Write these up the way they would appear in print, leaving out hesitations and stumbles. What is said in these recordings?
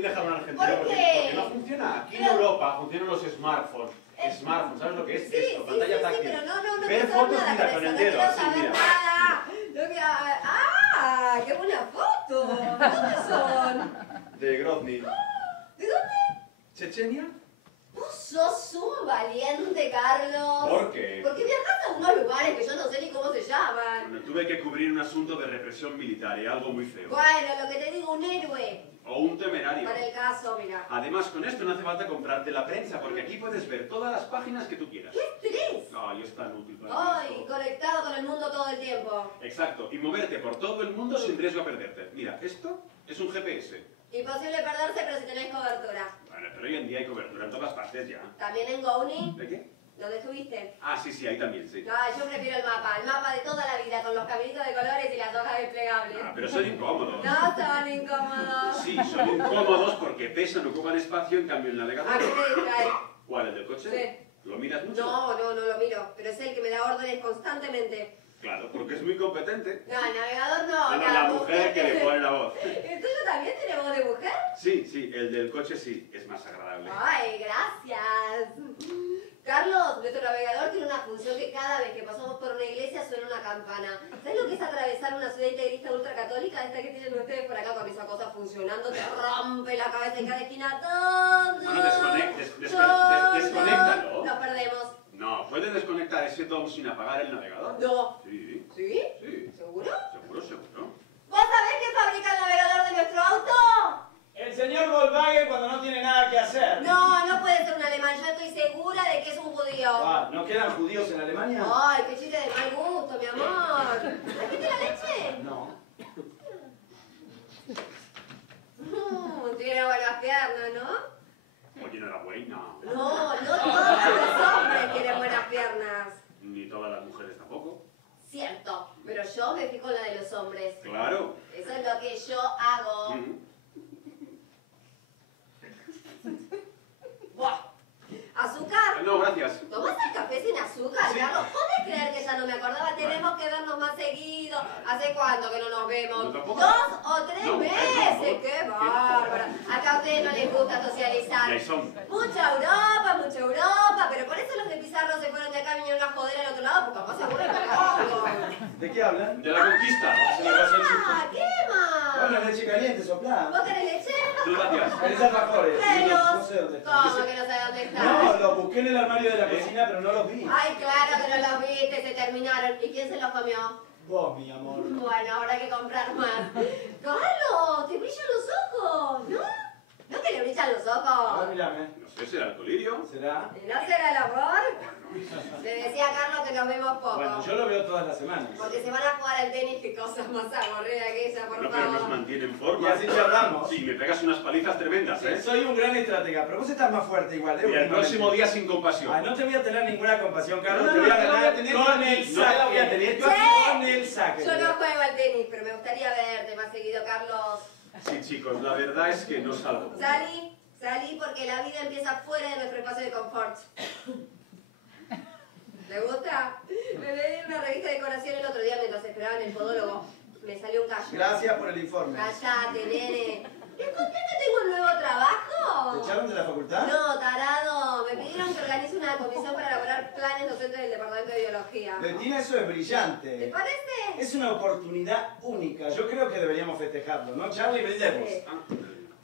quieren dejar un argentino ¿Por qué? porque no funciona. Aquí en Europa funcionan los smartphones. Smartphones, ¿sabes lo que es esto? Pantalla táctil. pero no ver quiero fotos, nada mira, con con el eso, dedo, no quiero así, saber mira. nada. ¡Ah! ¡Qué buena foto! ¿De dónde son? De Grozny. ¿De dónde? ¿Chechenia? Vos sos un valiente, Carlos. ¿Por qué? Porque viajaste a unos lugares que yo no sé ni cómo se llaman. Bueno, tuve que cubrir un asunto de represión militar y algo muy feo. Bueno, lo que te digo, un héroe. O un temerario. Para el caso, mira. Además, con esto no hace falta comprarte la prensa, porque aquí puedes ver todas las páginas que tú quieras. ¡Qué estrés! Ay, es tan útil para Ay, esto. conectado con el mundo todo el tiempo. Exacto, y moverte por todo el mundo sin riesgo a perderte. Mira, esto es un GPS. Imposible perderse, pero si tenés cobertura. Bueno, pero hoy en día hay cobertura en todas partes ya. También en Gownie, ¿De qué? ¿dónde estuviste? Ah, sí, ahí también, sí. Ay, yo prefiero el mapa de toda la vida, con los caminitos de colores y las hojas desplegables. Ah, pero son incómodos. No son incómodos. Sí, son incómodos porque pesan, ocupan espacio, en cambio el navegador... ¿A qué te distrae? ¿Cuál, el del coche? Sí. ¿Lo miras mucho? No lo miro, pero es el que me da órdenes constantemente. Claro, porque es muy competente. No, el navegador no. No, la mujer que le pone la voz. ¿El tuyo también tiene voz de mujer? Sí, el del coche sí, es más agradable. Ay, gracias. Carlos, nuestro navegador tiene una función que cada vez que pasamos por una iglesia suena una campana. ¿Sabes lo que es atravesar una ciudad integrista ultracatólica? Esta que tienen ustedes por acá con esa cosa funcionando, te rompe la cabeza en cada esquina. Todo. Bueno, desconéctalo. Nos perdemos. No, ¿puedes desconectar ese DOM sin apagar el navegador? No. Sí. ¿Sí? Sí. ¿Seguro? Seguro. ¿Vos sabés qué fabrica el navegador de nuestro auto? El señor Volkswagen cuando no tiene nada que hacer. No puede ser un alemán. Yo estoy segura de que es un judío. Ah, ¿no quedan judíos en Alemania? Ay, qué chiste de mal gusto, mi amor. ¿Trajiste la leche? No. Tiene buenas piernas, ¿no? Oye, enhorabuena. No todos los hombres tienen buenas piernas. Ni todas las mujeres tampoco. Cierto, pero yo me fijo en la de los hombres. Claro. Eso es lo que yo hago. Buah. ¿Azúcar? No, gracias. ¿Tomás el café sin azúcar, Sí. Carlos? ¿Podés creer que ya no me acordaba? Tenemos que vernos más seguido. ¿Hace cuánto que no nos vemos? No, tampoco. 2 o 3 No, meses. no. ¡Qué bárbara! Acá a ustedes no les gusta Y socializar. ahí son. Mucha Europa, pero por eso los de Pizarro se fueron de acá y vinieron a joder al otro lado, porque capaz se aburren cagando. ¿De qué hablan? De la conquista. Se me pasó el chiste. ¡Ah, qué Bueno, más! leche caliente, soplá. ¿Vos querés leche? Tú, gracias. ¿Querés alfajores? No sé dónde están. ¿Cómo que no sabes dónde están? No, los busqué en el armario de la cocina, pero no los vi. Ay, claro que no los viste, se terminaron. ¿Y quién se los comió? Vos, mi amor. Bueno, habrá que comprar más. Carlos, te brillan los ojos, ¿no? ¿No te le brillan los A ojos? ver, mírame. No sé, ¿será el colirio? ¿Será? ¿Y no será el amor? Le decía a Carlos que nos vemos poco. Bueno, yo lo veo todas las semanas. Porque se van a jugar al tenis, qué cosa más aburrida que esa, por Bueno, pero nos favor. mantiene en Y forma. así charlamos. Sí, me pegas unas palizas tremendas, ¿eh? Soy un gran estratega, pero vos estás más fuerte igual, ¿eh? Y el próximo día sin compasión. Ah, no te voy a tener ninguna compasión, Carlos. No, te voy a no, no ganar voy a tener con yo el aquí. saque. No te la voy a tener yo Yo aquí. con el saque. Yo no juego al tenis, pero me gustaría verte más seguido, Carlos. Sí, chicos, la verdad es que no salgo. Salí porque la vida empieza fuera de nuestro espacio de confort. ¿Le gusta? Me leí una revista de decoración el otro día mientras esperaba en el podólogo. Me salió un gallo. Gracias por el informe. Cállate, nene. ¿Les conté que tengo un nuevo trabajo? ¿Te echaron de la facultad? No, tarado. Me pidieron que organice una comisión para elaborar planes docentes del departamento de biología. Betina, eso es ¿Te brillante. parece? Es una oportunidad única. Yo creo que deberíamos festejarlo, ¿no, Charlie? Brindemos. Sí.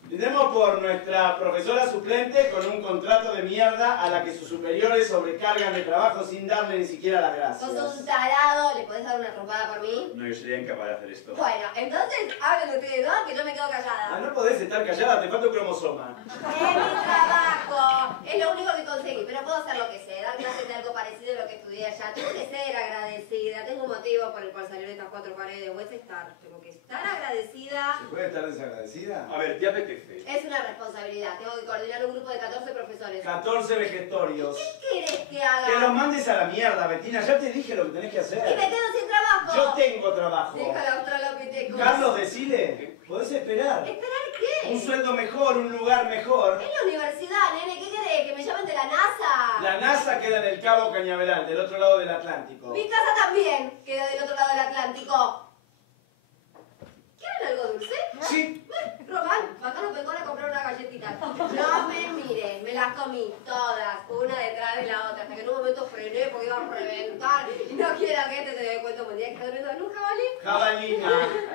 Brindemos por nuestra profesora suplente con un contrato de mierda a la que sus superiores sobrecargan de trabajo sin darle ni siquiera las gracias. Sos un tarado. ¿Le podés dar una trompada por mí? No, yo sería incapaz de hacer esto. Bueno, entonces hablen ustedes dos que yo me quedo Ah, callada. no podés estar callada, te falta un cromosoma. Es mi trabajo. Es lo único que conseguí, pero puedo hacer lo que sé. Dar clases de algo parecido a lo que estudié allá. Tengo que ser agradecida. Tengo un motivo por el cual salir de estas 4 paredes. O es estar. Tengo que estar agradecida. ¿Se puede estar desagradecida? A ver, ¿te apetece? Es una responsabilidad. Tengo que coordinar un grupo de 14 profesores. 14 vegetorios. ¿Qué querés que haga? Que los mandes a la mierda, Betina. Ya te dije lo que tenés que hacer. Y me quedo sin trabajo. Yo tengo trabajo. Dijo el australopithecus. Carlos, decile. Podés esperar. ¿Esperar qué? Un sueldo mejor, un lugar mejor. Es la universidad, nene. ¿Qué querés? ¿Que me llamen de la NASA? La NASA queda en el Cabo Cañaveral, del otro lado del Atlántico. Mi casa también queda del otro lado del Atlántico. ¿Quieren algo dulce? Sí. Román, bajalo pecón a comprar una galletita. No me mires, me las comí todas, una detrás de la otra, hasta que en un momento frené porque iba a reventar. Y no quiero que este se dé cuenta un día que está durmiendo en un jabalí. Jabalina.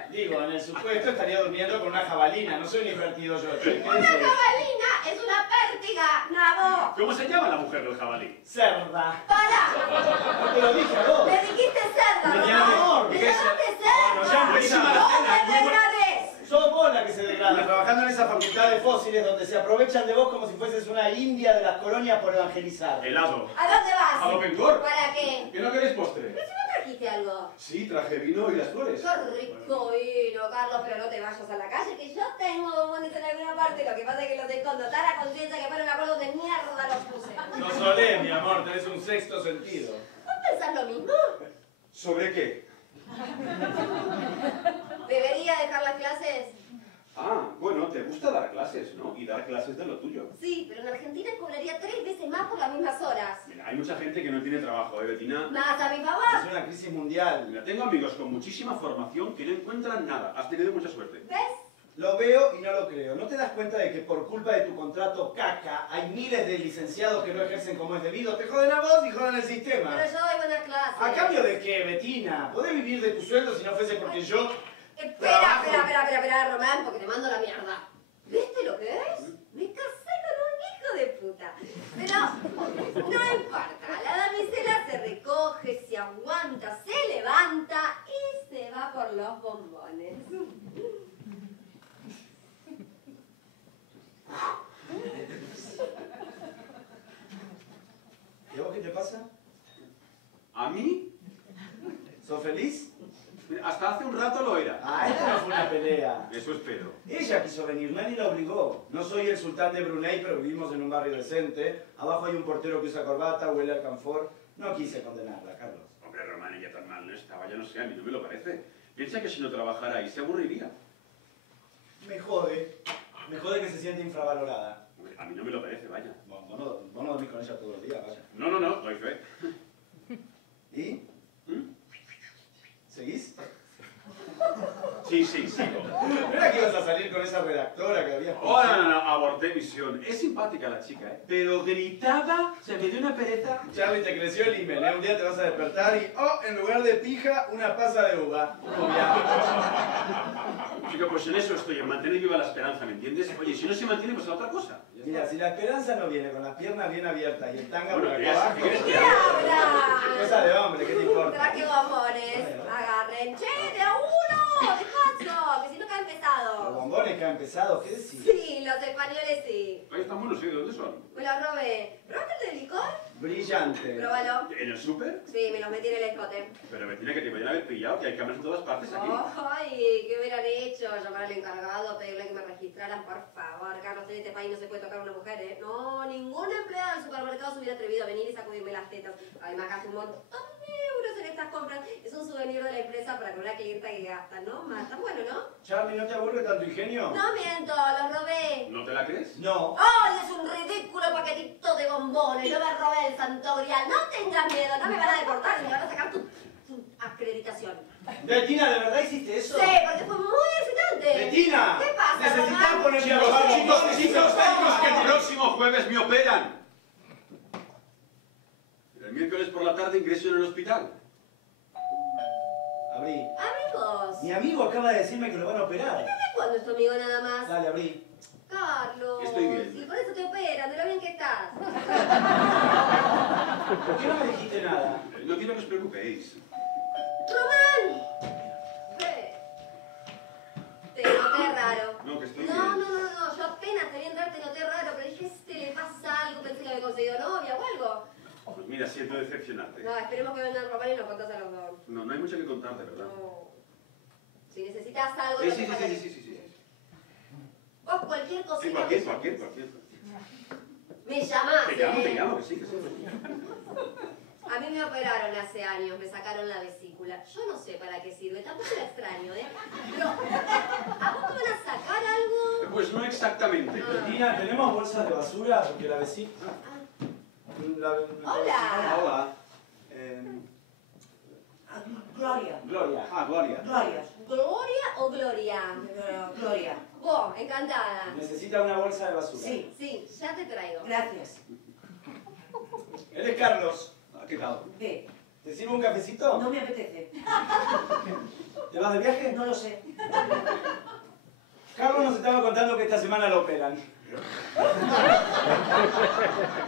Digo, en el supuesto estaría durmiendo con una jabalina. No soy un invertido yo. ¡Una jabalina es una pértiga, nabo! ¿Cómo se llama la mujer del jabalí? Cerda. ¡Para! No te lo dije a vos. ¡Me dijiste cerda, Mi Román! amor, ¡Me ¿qué es? llamaste Bueno, ya cerda! empezamos la ¡No cena. te degradés! Sos vos la que se degrada, trabajando en esa facultad de fósiles donde se aprovechan de vos como si fueses una india de las colonias por evangelizar. Helado. ¿A dónde vas? ¿A Dopentor? ¿Para qué? ¿Que no queréis postre? ¿Pero si no trajiste algo? Sí, traje vino y las flores. ¡Qué rico vino, Carlos! Pero no te vayas a la calle, que yo tengo bombones en alguna parte. Lo que pasa es que los escondo. Está la conciencia que para un acuerdo de mierda los puse. No solés, mi amor, tenés un sexto sentido. ¿Vos pensás lo mismo? ¿Sobre qué? ¿Debería dejar las clases? Ah, bueno, te gusta dar clases, ¿no? Y dar clases de lo tuyo. Sí, pero en Argentina cobraría 3 veces más por las mismas horas. Mira, hay mucha gente que no tiene trabajo, ¿eh, Betina? ¿Más a mi Es favor? una crisis mundial. Mira, tengo amigos con muchísima formación que no encuentran nada. Has tenido mucha suerte. ¿Ves? Lo veo y no lo creo. ¿No te das cuenta de que por culpa de tu contrato caca hay miles de licenciados que no ejercen como es debido? Te joden a vos y joden el sistema. Pero yo doy buenas clases. ¿A cambio de qué, Betina? ¿Podés vivir de tu sueldo si no fuese porque yo... Espera, Román, porque te mando la mierda. ¿Viste lo que es? Me casé con un hijo de puta. Pero no importa, la damisela se recoge, se aguanta, se levanta y se va por los bombones. ¿Y a vos qué te pasa? ¿A mí? ¿Sos feliz? Hasta hace un rato lo era. Ah, esta no fue una pelea. Eso espero. Ella quiso venir, nadie la obligó. No soy el sultán de Brunei, pero vivimos en un barrio decente. Abajo hay un portero que usa corbata, huele al canfor. No quise condenarla, Carlos. Hombre, Román, ella tan mal no estaba, ya no sé, a mí no me lo parece. Piensa que si no trabajara ahí se aburriría. Me jode. Me jode que se siente infravalorada. Hombre, a mí no me lo parece, vaya. Vos no dormís con ella todos los días, vaya. No, doy fe. ¿Y? ¿Mm? ¿Seguís? Sí, sigo. ¿No era que ibas a salir con esa redactora que habías Oh, no, aborté misión. Es simpática la chica, ¿eh? Pero gritaba, se me dio una pereza. Charlie, te creció el himen, ¿eh? Un día te vas a despertar y, en lugar de pija, una pasa de uva. Chico, pues en eso estoy, en mantener viva la esperanza, ¿me entiendes? Oye, si no se mantiene, pues a otra cosa. Ya Mira, está. si la esperanza no viene con las piernas bien abiertas y el tanga Bueno, por ¿qué acá es? abajo... ¿Qué quieres ¿Qué que haga? habla? Cosa de hombre, ¿qué te importa? Traje bombones. Agarren. Che, de a uno, despacio, que si no caen Los pesados. bombones que han empezado, ¿qué decís? Sí, los españoles sí. Ahí están buenos, ¿sí? ¿De dónde son? Me los robé. ¿Probaste el de licor? Brillante. Próbalo. ¿En el súper? Sí, me los metí en el escote. Pero me tiene que te vayan a haber pillado, que hay cámaras en todas partes aquí. Ay, ¿qué hubieran hecho? Llamar al encargado, pedirle que me registraran, por favor. Carlos, en este país no se puede tocar a una mujer, ¿eh? No, ninguna empleada del supermercado se hubiera atrevido a venir y sacudirme las tetas. Además, gasté un montón de euros en estas compras. Es un souvenir de la empresa para con una clienta que gasta, ¿no? Más, está bueno, ¿no? Charlie, ¿no te aburre tanto ingenio? No miento, los robé. ¿No te la crees? No. ¡Ay, es un ridículo paquetito de bombones! No me robé el Santo Grial. No tengas miedo, no me van a deportar ni me van a sacar tu acreditación. Betina, ¿de verdad hiciste eso? Sí, porque fue muy excitante. ¡Betina! ¿Qué pasa, Necesitas Román? ponerle a probar bombones y chicos, que el bombones. próximo jueves me operan. El miércoles por la tarde ingreso en el hospital. Abrí. Amigos, Mi amigo acaba de decirme que lo van a operar. ¿desde cuándo es tu amigo nada más? Dale, abrí. Carlos, Estoy bien. y por eso te operan, de lo bien que estás. ¿Por qué no me dijiste nada? No quiero que os preocupéis. ¡Román! Ve. Te noté raro. No, que estoy No, bien. yo apenas te vi entrar, te noté raro, pero dije, este le pasa algo, pensé que había conseguido novia o algo. Pues mira, siento decepcionarte. No, esperemos que venga Román y nos contás a los dos. No hay mucho que contar, de verdad. No. Si necesitas algo... Sí, no sí, te falta- sí. Vos cualquier Sí, cosita... cualquier. Me llamás, Te llamo, que sí. A mí me operaron hace años, me sacaron la vesícula. Yo no sé para qué sirve, tampoco la extraño, ¿eh? Pero, ¿a vos te van a sacar algo? Pues no exactamente. Betina, ¿tenemos bolsas de basura? Porque la vecina... Hola. Hola. Gloria. Gloria. Gloria. Gloria. ¿Gloria o Gloria? Gloria. Vos, encantada. Necesita una bolsa de basura. Sí, Sí, ya te traigo. gracias. Él es Carlos. ¿Qué tal? ¿Qué? ¿Te sirvo un cafecito? No me apetece. ¿Te vas de viaje? No lo sé. Carlos nos estaba contando que esta semana lo operan.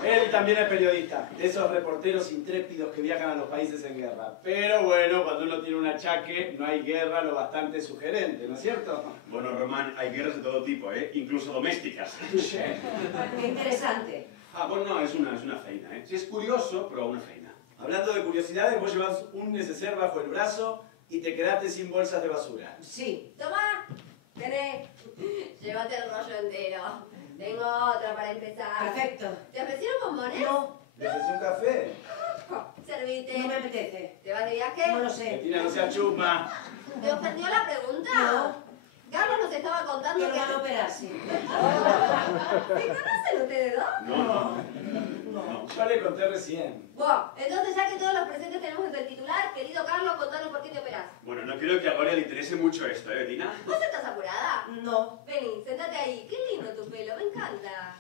Él también es periodista, de esos reporteros intrépidos que viajan a los países en guerra. Pero bueno, cuando uno tiene un achaque, no hay guerra lo bastante sugerente, ¿no es cierto? Bueno, Román, hay guerras de todo tipo, incluso domésticas. Qué interesante. Ah, bueno, no, es una feina, Sí, es curioso, pero una feina. Hablando de curiosidades, vos llevas un neceser bajo el brazo y te quedaste sin bolsas de basura. Sí. Toma, tenés. Llévate el rollo entero. Tengo otra para empezar. Perfecto. ¿Te ofrecieron bombones? No, ¿Necesitas un café? Servite. no me apetece. ¿Te vas de viaje? No lo sé. Bettina, no seas chusma. ¿Te ofendió la pregunta? No. Carlos nos estaba contando Que que... lo van a operar, sí. ¿Se conocen ustedes dos? No, yo le conté recién. Bueno, entonces ya que todos los presentes tenemos el titular, querido Carlos, contanos por qué te operás. Bueno, no creo que a Gloria le interese mucho esto, Bettina? ¿Vos estás apurada? No. Vení, sentate ahí. Qué lindo tu pelo, me encanta.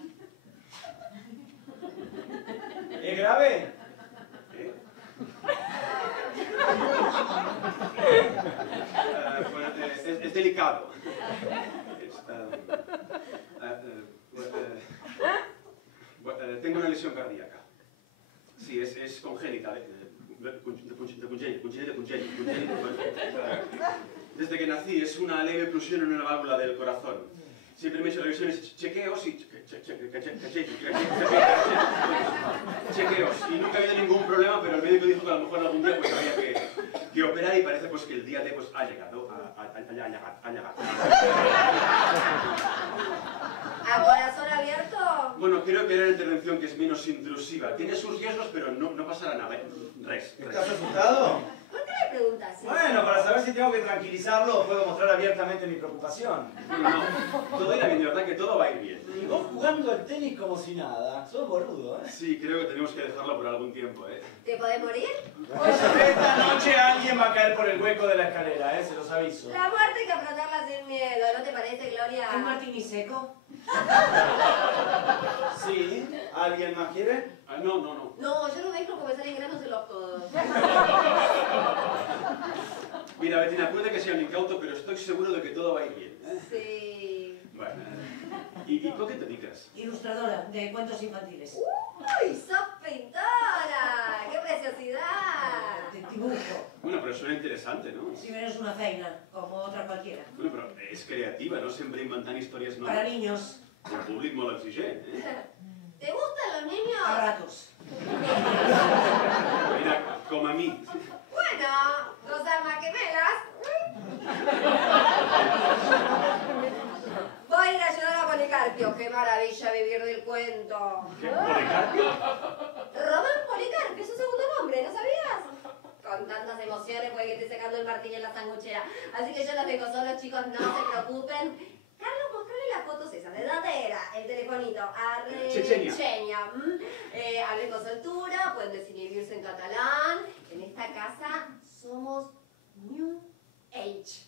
¿Es grave? ¿Eh? Bueno, es delicado. Tengo una lesión cardíaca. Sí, es congénita. Desde que nací es una leve oclusión en una válvula del corazón. Siempre me he hecho revisiones, chequeos y chequeos. Y nunca ha habido ningún problema, pero el médico dijo que a lo mejor algún día pues había que operar y parece pues que el día D pues ha llegado. ¿A corazón abierto? Bueno, creo que era una intervención que es menos intrusiva. Tiene sus riesgos, pero no pasará nada. Res. ¿Estás asustado? ¿Por qué me preguntas eso? Bueno, para saber si tengo que tranquilizarlo o puedo mostrar abiertamente mi preocupación. No, todo irá bien, de verdad que todo va a ir bien. Y vos jugando al tenis como si nada. Sos boludo, ¿eh? Sí, creo que tenemos que dejarlo por algún tiempo, ¿Te podés morir? Esta noche alguien va a caer por el hueco de la escalera, se los aviso. La muerte hay que afrontarla sin miedo, ¿no te parece, Gloria? ¿Un martini seco? ¿Sí? ¿Alguien más quiere? Ah, no. No, yo no mezclo porque me salen granos en los codos. Mira, Bettina, puede que sea un incauto, pero estoy seguro de que todo va a ir bien. Sí. Bueno, ¿y por qué te dedicas? Ilustradora de cuentos infantiles. ¡Uy, sos pintora! ¡Qué preciosidad! De dibujo. Bueno, pero suena interesante, ¿no? Si bien es una feina, como otra cualquiera. Bueno, pero es creativa, no siempre inventan historias Para nuevas. niños, El público molt exigent, ¿Te gustan los niños? a ratos. Mira, com a mi. Bueno, dos almas gemelas. Voy a ir a ayudar a Policarpio. ¡Qué maravilla vivir del cuento! ¿Qué? ¿Policarpio? Román Policarpio, es su segundo nombre, ¿no sabías? Con tantas emociones puede que esté sacando el martillo en la sanguchera. Así que yo los dejo solos, chicos, no se preocupen. Carlos, mostrale las fotos esas. ¿De dónde era? El telefonito. Chechenia. Hablen con soltura, pueden desinhibirse en catalán. En esta casa somos New Age.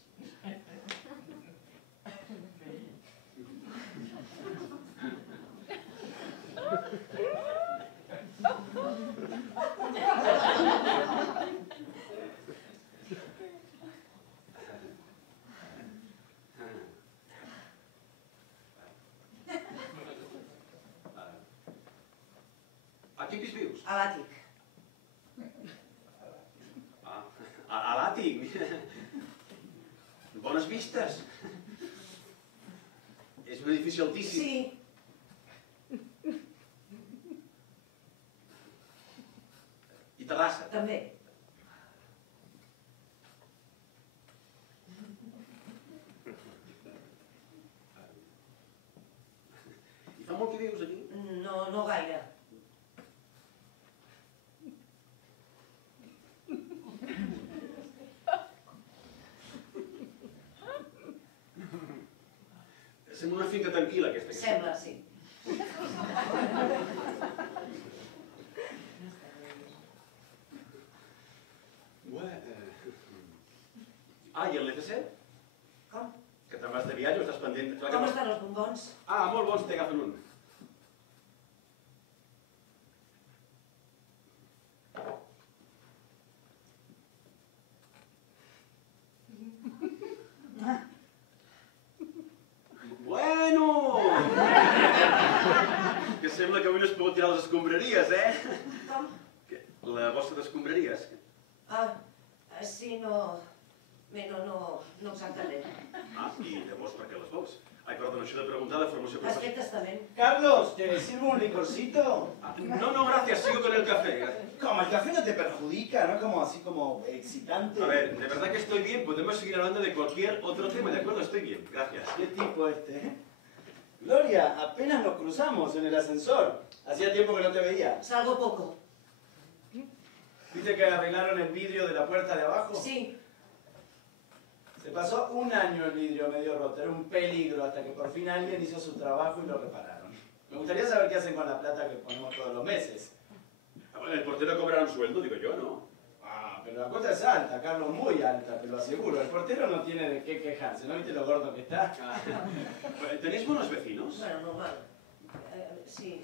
A quin pis vius? A l'àtic. A l'àtic. Bones vistes. És un edifici altíssim. Sí, I terrassa. també. I fa molt que vius aquí? No gaire. Sembla una finca tranquil·la, aquesta. Sembla, sí. Ah, i el necessari? Com? Que de viatge o estàs pendent? Com estan els bombons? Ah, molt bons, t'agafen un. Bueno! Que sembla que avui no es pogut tirar les escombraries, eh? Com? La bossa d'escombraries. Ah, sí, no... Bé, no exactament. Ah, i llavors per què les vols? Ai, perdona, això de preguntar de formació Has fet professional. testament. Carlos, ¿te sirvo un licorcito? No, gracias, sigo con el café. ¿Cómo? ¿El café no te perjudica? ¿No? Como así como excitante. A ver, de verdad que estoy bien, podemos seguir hablando de cualquier otro tema, ¿de acuerdo? Estoy bien, gracias. ¿Qué tipo este? Gloria, apenas nos cruzamos en el ascensor. Hacía tiempo que no te veía. Salgo poco. ¿Viste que arreglaron el vidrio de la puerta de abajo? Sí. Se pasó un año el vidrio medio roto, era un peligro hasta que por fin alguien hizo su trabajo y lo repararon. Me gustaría saber qué hacen con la plata que ponemos todos los meses. El portero cobrará un sueldo, digo yo, ¿no? Ah, pero la cuota es alta, Carlos, muy alta, te lo aseguro. El portero no tiene de qué quejarse, ¿no viste lo gordo que está? ¿Tenéis buenos vecinos? Bueno, normal. Sí.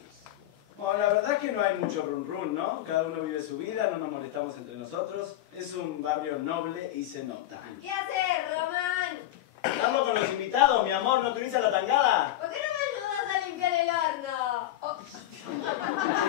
Bueno, la verdad es que no hay mucho run run, ¿no? Cada uno vive su vida, no nos molestamos entre nosotros. Es un barrio noble y se nota. ¿Qué haces, Román? Estamos con los invitados, mi amor, ¿no utilizas la tangada? ¿Por qué no me ayudas a limpiar el horno? Oh,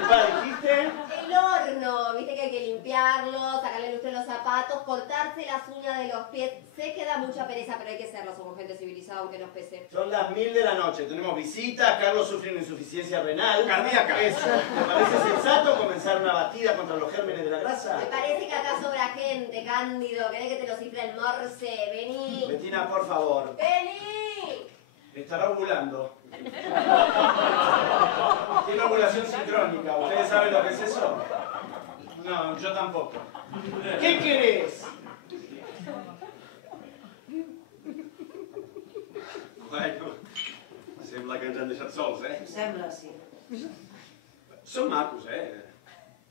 ¿Qué dijiste? el horno, viste que hay que limpiarlo, sacarle lustre a los zapatos, cortarse las uñas de los pies. Sé que da mucha pereza, pero hay que hacerlo, somos gente civilizada aunque nos pese. Son las 1000 de la noche, tenemos visitas, Carlos sufre una insuficiencia renal. Cardíaca. Eso. ¿Te parece sensato comenzar una batida contra los gérmenes de la grasa? Me parece que acá sobra gente, Cándido. ¿Querés que te lo cifre el morse? Vení. Betina, por favor. ¡Vení! Estará ovulando. Tiene ovulación sincrónica. ¿Ustedes saben lo que es eso? No, yo tampoco. ¿Qué querés? Bueno, sembla que ens han deixat sols, eh? Em sembla, sí. Són macos, eh?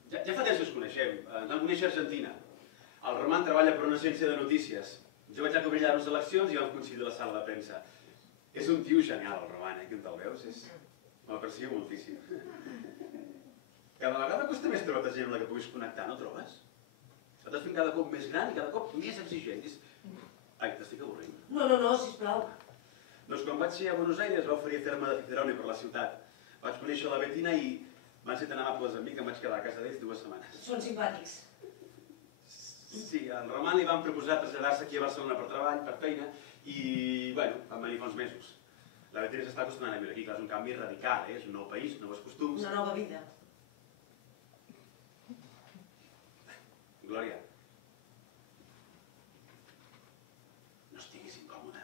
Ja fa temps que ens coneixem. Ens vam conèixer a Argentina. El Roman treballa per una agència de notícies. Jo vaig a cobrir allà les eleccions i vam coincidir a la sala de premsa. És un tio genial, el Roman, eh? Que te'l veus? Me'l persigo moltíssim. Cada vegada costa més trobar gent amb la que puguis connectar, no trobes? Estàs fent cada cop més gran i cada cop més exigent. Ai, t'estic avorrint. No, sisplau. Doncs quan vaig ser a Buenos Aires va oferir fer-me de cicerone per la ciutat. Vaig conèixer la Betina i van ser tan amables amb mi que em vaig quedar a casa d'ells 2 setmanes. Són simpàtics. Sí, al Roman li van proposar traslladar-se aquí a Barcelona per treball, per feina, i, bueno, van venir fa uns mesos. La Betina s'està acostumant a viure aquí, clar, és un canvi radical, és un nou país, nous costums. Una nova vida. Glòria, no estiguis incòmoda.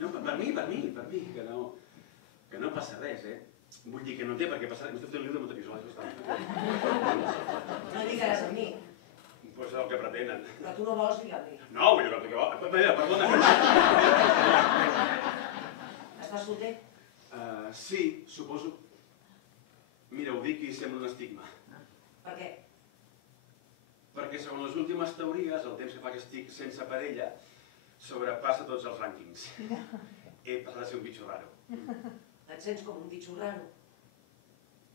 No, per mi, que no passa res, eh? Vull dir que no té per què passar res. M'estic fent un lío de motovisual. No lligaràs amb mi. Pues és el que pretenen. Però tu no vols lligar amb mi. No, vull dir que vol. Perdona. Estàs solter? Sí, suposo. Mira, ho dic i sembla un estigma. Per què? Perquè segons les últimes teories, el temps que fa que estic sense parella sobrepassa tots els rànquings. He passat a ser un bitxo raro. Et sents com un bitxo raro.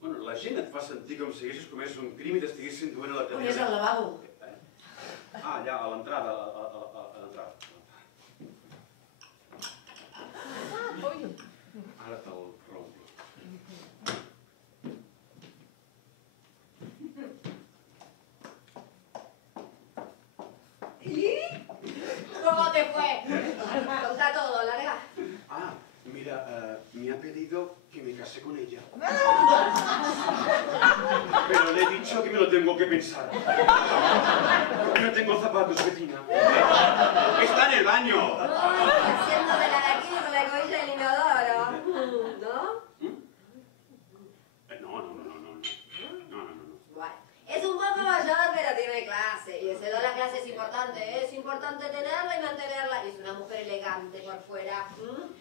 Bueno, la gent et fa sentir com si haguessis comès un crim i t'estiguessin duent a la On cadira. és el lavabo? Ah, allà, a l'entrada, a l'entrada. Ara te'l romplo. ¿Y? ¿Cómo te fue? Contá todo, larga. Ah, mira, me ha pedido que me case con ella. Pero le he dicho que me lo tengo que pensar. Porque no tengo zapatos, Betina. ¡Está en el baño! Ay, haciéndote la de aquí con la cobilla del inodoro. ¿No? No. Bueno, es un poco mayor, pero tiene clase. Y ese la clase es importante, ¿eh? Es importante tenerla y mantenerla. Y es una mujer elegante por fuera.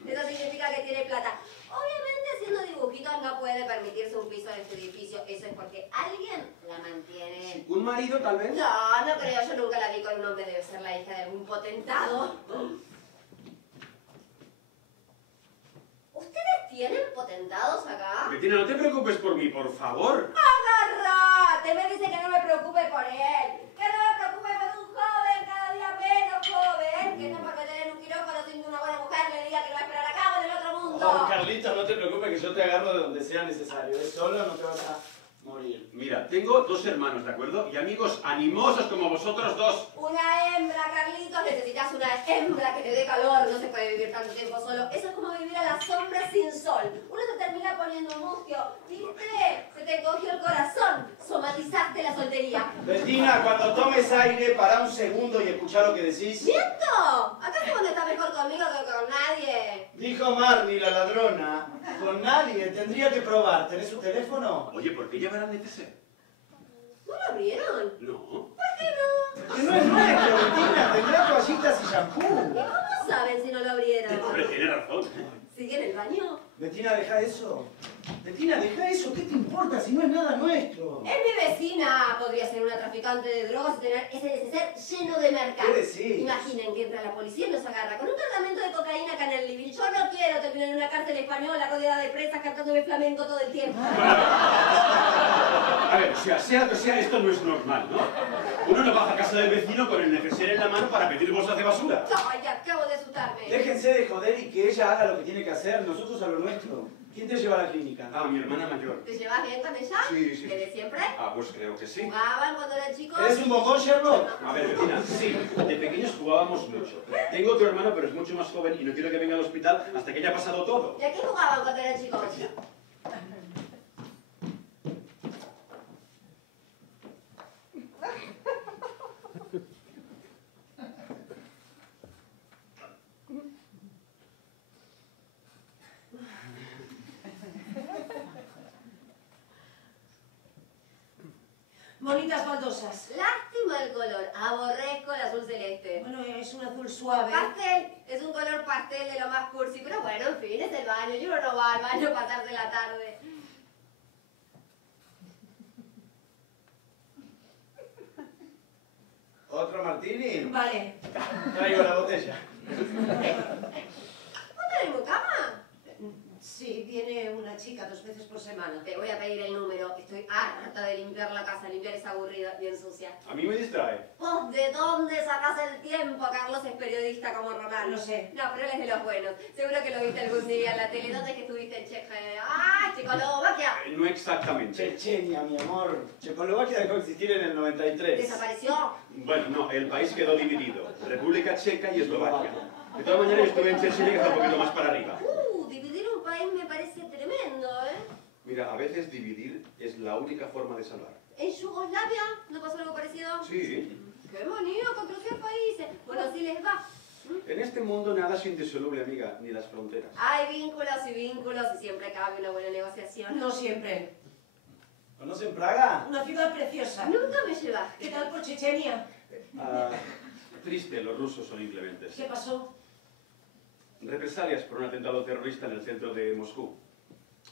Eso significa que tiene plata. Obviamente, haciendo dibujitos no puede permitirse un piso en este edificio. Eso es porque alguien la mantiene. alguien. ¿Un marido, tal vez? No, no creo, yo nunca la vi con un hombre, debe ser la hija de algún potentado. ¿Ustedes tienen potentados acá? Bettina, no te preocupes por mí, por favor. ¡Agarrate! Me dice que no me preocupe por él. Que no me preocupe por un joven cada día menos joven. Que no por meter en un quirófano sin que una buena mujer le diga que no va a esperar acá o en el otro mundo. Oh, Carlitos, no te preocupes que yo te agarro de donde sea necesario. Solo no te vas a morir. Mira, tengo 2 hermanos, ¿de acuerdo? Y amigos animosos como vosotros dos. Una hembra, Carlitos, necesitas una hembra que te dé calor, no se puede vivir tanto tiempo solo. Eso es como vivir a la sombra sin sol. Uno se termina poniendo mustio, ¿viste? Se te encogió el corazón, somatizaste la soltería. Bettina, cuando tomes aire, para un segundo y escuchá lo que decís. ¿Miento? ¿Acaso cuando estás mejor conmigo que con nadie? Dijo Marnie, la ladrona. Con nadie, tendría que probar. ¿Tenés su teléfono? Oye, ¿por qué llevarán neceser? ¿No lo abrieron? No. ¿Por qué no? Que no es nuestro, Bettina. Tendrá toallitas y ¿Y shampoo. cómo saben si no lo abrieron? Hombre, tiene razón. ¿Sigue en el baño? Bettina, deja eso. Bettina, deja eso. ¿Qué te importa si no es nada nuestro? Es mi vecina. Podría ser una traficante de drogas y tener ese neceser lleno de mercado. ¿Qué decís? Imaginen que entra la policía y nos agarra con un cargamento de cocaína acá en el living. Yo no quiero terminar en una cárcel española rodeada de presas cantándome flamenco todo el tiempo. A ver, sea lo que sea, esto no es normal, ¿no? Uno no baja a casa del vecino con el neceser en la mano para pedir bolsas de basura. Ay, acabo de asustarme. Déjense de joder y que ella haga lo que tiene que hacer. Nosotros a lo nuestro. ¿Quién te lleva a la clínica? Ah, mi hermana mayor. ¿Te llevas bien con ella? Sí, sí. ¿Desde siempre? Ah, pues creo que sí. ¿Jugaban cuando eran chicos? ¿Eres un bombón, Sherlock? A ver, Bettina, sí, de pequeños jugábamos mucho. Tengo otro hermano, pero es mucho más joven y no quiero que venga al hospital hasta que haya pasado todo. ¿Y a qué jugaban cuando eran chicos? Bonitas baldosas. Lástima el color. Aborrezco el azul celeste. Bueno, es un azul suave. Pastel. Es un color pastel de lo más cursi. Pero bueno, en fin, es el baño. Yo no va al baño a pasarse la tarde. ¿Otro martini? Vale. Traigo la botella. ¿Vos tenés cama? Sí, viene una chica 2 veces por semana. Te voy a pedir el número. Estoy harta de limpiar la casa. Limpiar es aburrida, bien sucia. A mí me distrae. ¿Vos de dónde sacás el tiempo? Carlos es periodista como Román. Lo sé. No, pero él es de los buenos. Seguro que lo viste algún día en la tele. ¿Dónde es que estuviste en ¡Ah, Checoslovaquia! No exactamente. Chechenia, mi amor. Checoslovaquia dejó de existir en el 93. ¿Desapareció? Bueno, no, el país quedó dividido. República Checa y Eslovaquia. De todas maneras, yo estuve en Chechenia, que está un poquito más para arriba. Dividir un país me parece tremendo, ¿eh? Mira, a veces dividir es la única forma de salvar. ¿En Yugoslavia no pasó algo parecido? Sí. ¡Qué maníaco, creo que países! Bueno, sí les va. En este mundo nada es indisoluble, amiga, ni las fronteras. Hay vínculos y siempre cabe una buena negociación. No siempre. ¿Conocen Praga? Una ciudad preciosa. Nunca me llevaste. ¿Qué tal por Chechenia? Ah, Triste, los rusos son inclementes. ¿Qué pasó? Represalias por un atentado terrorista en el centro de Moscú.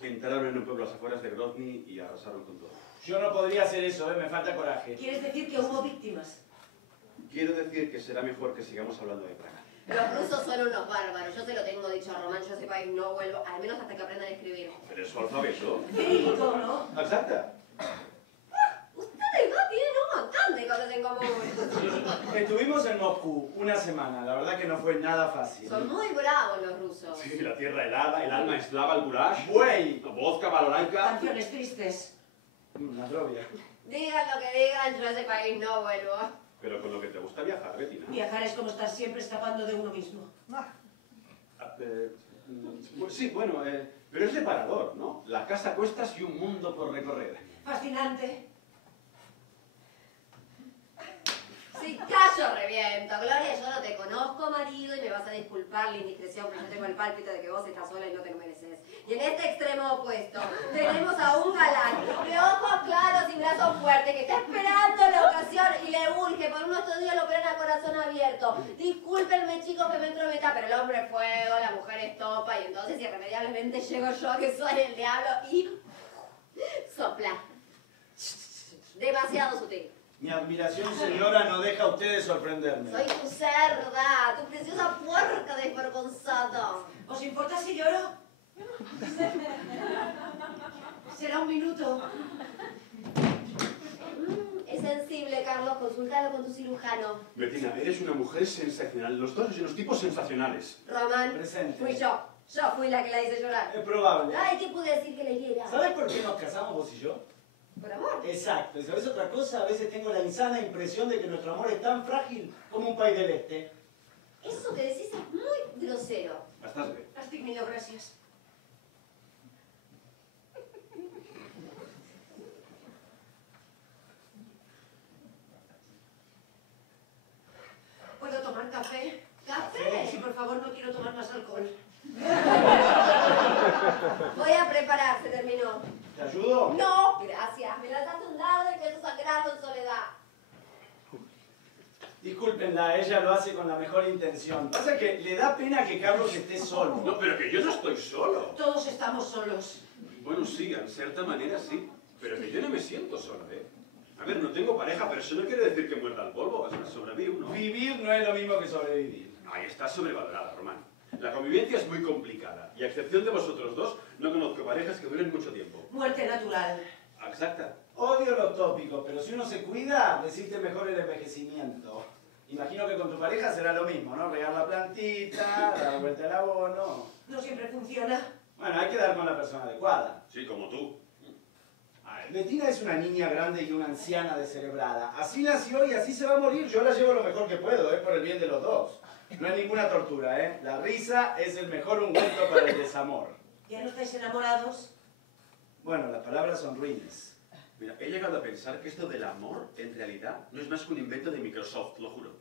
Entraron en un pueblo a las afueras de Grozny y arrasaron con todo. yo no podría hacer eso, me falta coraje. ¿Quieres decir que hubo víctimas? Quiero decir que será mejor que sigamos hablando de Praga. Los rusos son unos bárbaros. Yo se lo tengo dicho a Román. Yo a ese país no vuelvo, al menos hasta que aprendan a escribir. Pero es su alfabeto. Cirílico, ¿no? Exacta. Ustedes dos tienen un montón de cosas en común. Estuvimos en Moscú una semana, la verdad que no fue nada fácil. Son muy bravos los rusos. Sí, la tierra helada, el alma eslava, el gulash, Buey. vodka, balalaika. Canciones tristes. Nadrovia. Digan lo que digan, yo a ese país no vuelvo. Pero con lo que te gusta viajar, Bettina. Viajar es como estar siempre escapando de uno mismo. Pues sí, bueno, pero es reparador, ¿no? La casa a cuestas y un mundo por recorrer. Fascinante. Si callo reviento. Gloria, yo no te conozco, marido, y me vas a disculpar la indiscreción, pero yo tengo el pálpito de que vos estás sola y no te lo mereces. Y en este extremo opuesto, tenemos a un galán de ojos claros y brazos fuertes que está esperando la ocasión y le urge. Por uno estos días lo operan a corazón abierto. Discúlpenme, chicos, que me entrometa, pero el hombre es fuego, la mujer es topa, y entonces irremediablemente llego yo, que soy el diablo, y sopla. Demasiado sutil. Mi admiración, señora, no deja a usted de sorprenderme. Soy tu cerda, tu preciosa puerca desvergonzada. ¿Os importa si lloro? Será un minuto. Es sensible, Carlos. Consultalo con tu cirujano. Bettina, eres una mujer sensacional. Los dos son unos tipos sensacionales. Román, Presente. fui yo. Yo fui la que la hice llorar. Es probable. Ay, ¿qué pude decir que le diera? ¿Sabes por qué nos casamos vos y yo? Por amor. Exacto. ¿Y sabes otra cosa? A veces tengo la insana impresión de que nuestro amor es tan frágil como un país del este. Eso que decís es muy grosero. Estás bien. Astigmino, gracias. ¿Puedo tomar café? ¿Café? Sí, por favor, no quiero tomar más alcohol. Voy a preparar, se terminó. ¿Te ayudo? No, gracias. Me lanzaste un dado de queso sagrado en soledad. Discúlpenla, ella lo hace con la mejor intención. Pasa que le da pena que Carlos esté solo. No, pero que yo no estoy solo. Todos estamos solos. Bueno, sí, en cierta manera sí. Pero que yo no me siento solo, ¿eh? A ver, no tengo pareja, pero eso no quiere decir que muerda el polvo. Es una sobrevivo, ¿no? Vivir no es lo mismo que sobrevivir. Ahí está sobrevalorada, Román. La convivencia es muy complicada. Y a excepción de vosotros dos, no conozco parejas que duren mucho tiempo. Muerte natural. Exacta. Odio los tópicos, pero si uno se cuida, resiste mejor el envejecimiento. Imagino que con tu pareja será lo mismo, ¿no? Regar la plantita, dar vuelta al abono. No siempre funciona. Bueno, hay que dar con la persona adecuada. Sí, como tú. A ver, Bettina es una niña grande y una anciana descerebrada. Así nació y así se va a morir. Yo la llevo lo mejor que puedo, por el bien de los dos. No hay ninguna tortura, La risa es el mejor ungüento para el desamor. ¿Ya no estáis enamorados? Bueno, las palabras son ruines. Mira, he llegado a pensar que esto del amor, en realidad, no es más que un invento de Microsoft, lo juro.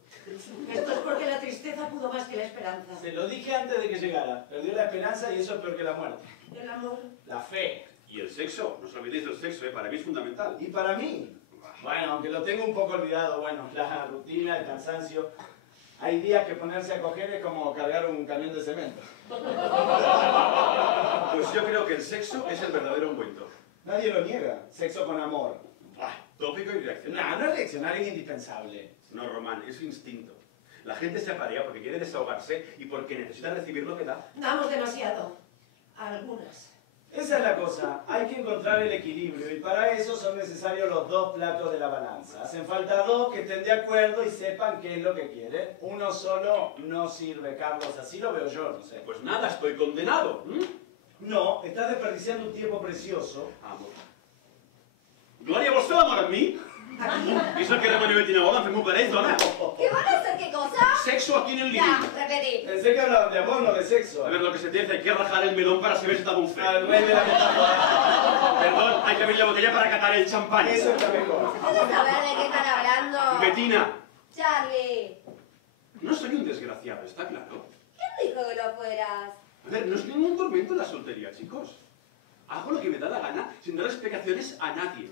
Esto es porque la tristeza pudo más que la esperanza. Se lo dije antes de que llegara. Perdió la esperanza y eso es peor que la muerte. El amor. La fe. Y el sexo, no os olvidéis del sexo, para mí es fundamental. ¿Y para mí? Bueno, aunque lo tengo un poco olvidado, bueno, la rutina, el cansancio. Hay días que ponerse a coger es como cargar un camión de cemento. Pues yo creo que el sexo es el verdadero ungüento. Nadie lo niega. Sexo con amor. Bah, tópico y reaccionario. No es reaccionar, es indispensable. No, Román, es instinto. La gente se aparea porque quiere desahogarse y porque necesita recibir lo que da. Damos demasiado. Algunas. Esa es la cosa, hay que encontrar el equilibrio y para eso son necesarios los dos platos de la balanza. Hacen falta dos que estén de acuerdo y sepan qué es lo que quieren. Uno solo no sirve, Carlos, así lo veo yo, no sé. Pues nada, estoy condenado. No, estás desperdiciando un tiempo precioso. Amor. Gloria, vos sos amor a mí? Aquí. Eso que Ramón y Bettina volen fem-ho per ells, dona. ¿Qué van a hacer qué cosa? Sexo aquí en el Ya, living. repetí. Pensé que hablaban de amor, no de sexo. A ver, lo que se te dice, hay que rajar el melón para saber si está un fe. Al rey de la metáfora. Perdón, hay que abrir la botella para catar el champán. Eso está mejor. ¿Puedo saber de qué están hablando? Bettina, Charlie, no soy un desgraciado, ¿está claro? ¿quién dijo que lo fueras? A ver, no es ningún tormento la soltería, chicos. Hago lo que me da la gana sin dar explicaciones a nadie.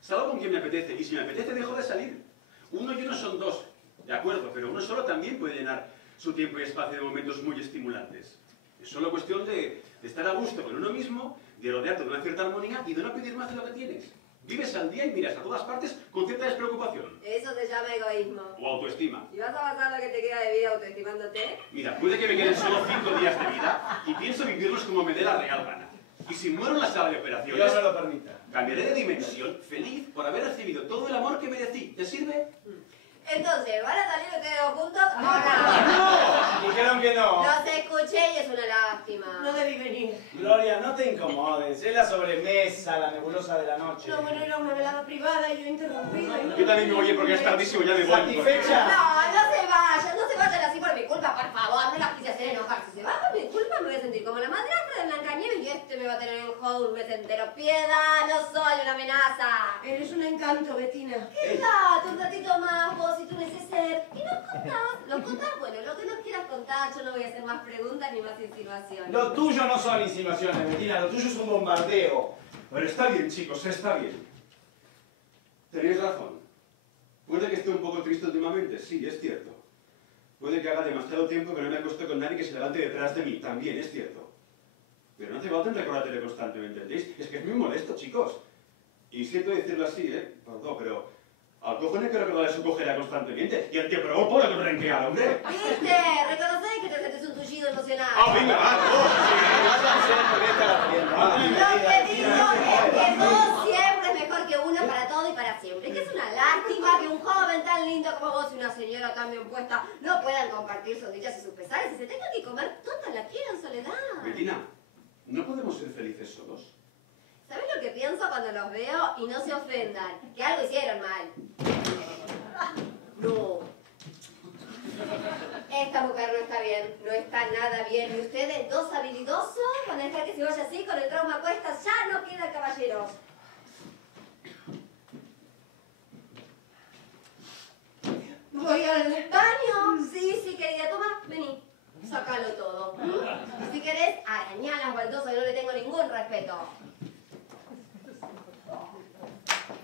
Salgo con quien me apetece y si me apetece dejo de salir. Uno y uno son dos, de acuerdo, pero uno solo también puede llenar su tiempo y espacio de momentos muy estimulantes. Es solo cuestión de estar a gusto con uno mismo, de rodearte de una cierta armonía y de no pedir más de lo que tienes. Vives al día y miras a todas partes con cierta despreocupación. Eso se llama egoísmo. O autoestima. ¿Y vas a pasar lo que te queda de vida autoestimándote? Mira, puede que me queden solo 5 días de vida y pienso vivirlos como me dé la real gana. Y si muero en la sala de operaciones, Dios no lo permita. cambiaré de dimensión feliz por haber recibido todo el amor que merecí. ¿Te sirve? Entonces, ¿van a salir ustedes dos juntos o no? ¡No! Dijeron que no. Los escuché y es una lástima. No debí venir. Gloria, no te incomodes. Es la sobremesa, la nebulosa de la noche. No, bueno, era una velada privada y yo he interrumpido. y no- Yo también me voy porque es tardísimo, ya me voy. ¿Satisfecha? No se vayan así por mi culpa, por favor, no las quise hacer enojar. Si se va por mi culpa me voy a sentir como la madrastra de Blancanieves y este me va a tener en jodo un mes entero. Piedad, no soy una amenaza. Eres un encanto, Bettina. Quédate un ratito más, vos y tu neceser. Y nos contás, bueno, lo que nos quieras contar, yo no voy a hacer más preguntas ni más insinuaciones. Lo tuyo no son insinuaciones, Bettina. Lo tuyo es un bombardeo. Pero está bien, chicos, está bien. Tenéis razón. Puede que esté un poco triste últimamente, sí, es cierto. Puede que haga demasiado tiempo que no me acuesto con nadie que se levante detrás de mí, también es cierto. Pero no hace falta en recordártelo constantemente, ¿entendéis? Es que es muy molesto, chicos. Y siento decirlo así, perdó, pero al cojones que recordarle su cojera constantemente. Y el tío probó por el renquear, hombre. ¿Viste? Reconocés que te sentís un tullido emocional. ¡Ah, venga, va! Lo que digo es que vos siempre es mejor que uno para todo y para siempre. Que es una lástima que un joven tan lindo como vos y una señora tan bien puesta no puedan compartir sus dichas y sus pesares y se tengan que comer toda la quiera en soledad. Bettina, ¿no podemos ser felices solos? ¿Sabes lo que pienso cuando los veo y no se ofendan? Que algo hicieron mal. No. Esta mujer no está bien, no está nada bien. Y ustedes, dos habilidosos, van a dejar que se vaya así con el trauma a cuestas. Ya no queda caballeros. Voy al ¿Baño? Sí, querida, toma, vení. Sácalo todo. Y si querés, arañá las baldosas, yo no le tengo ningún respeto.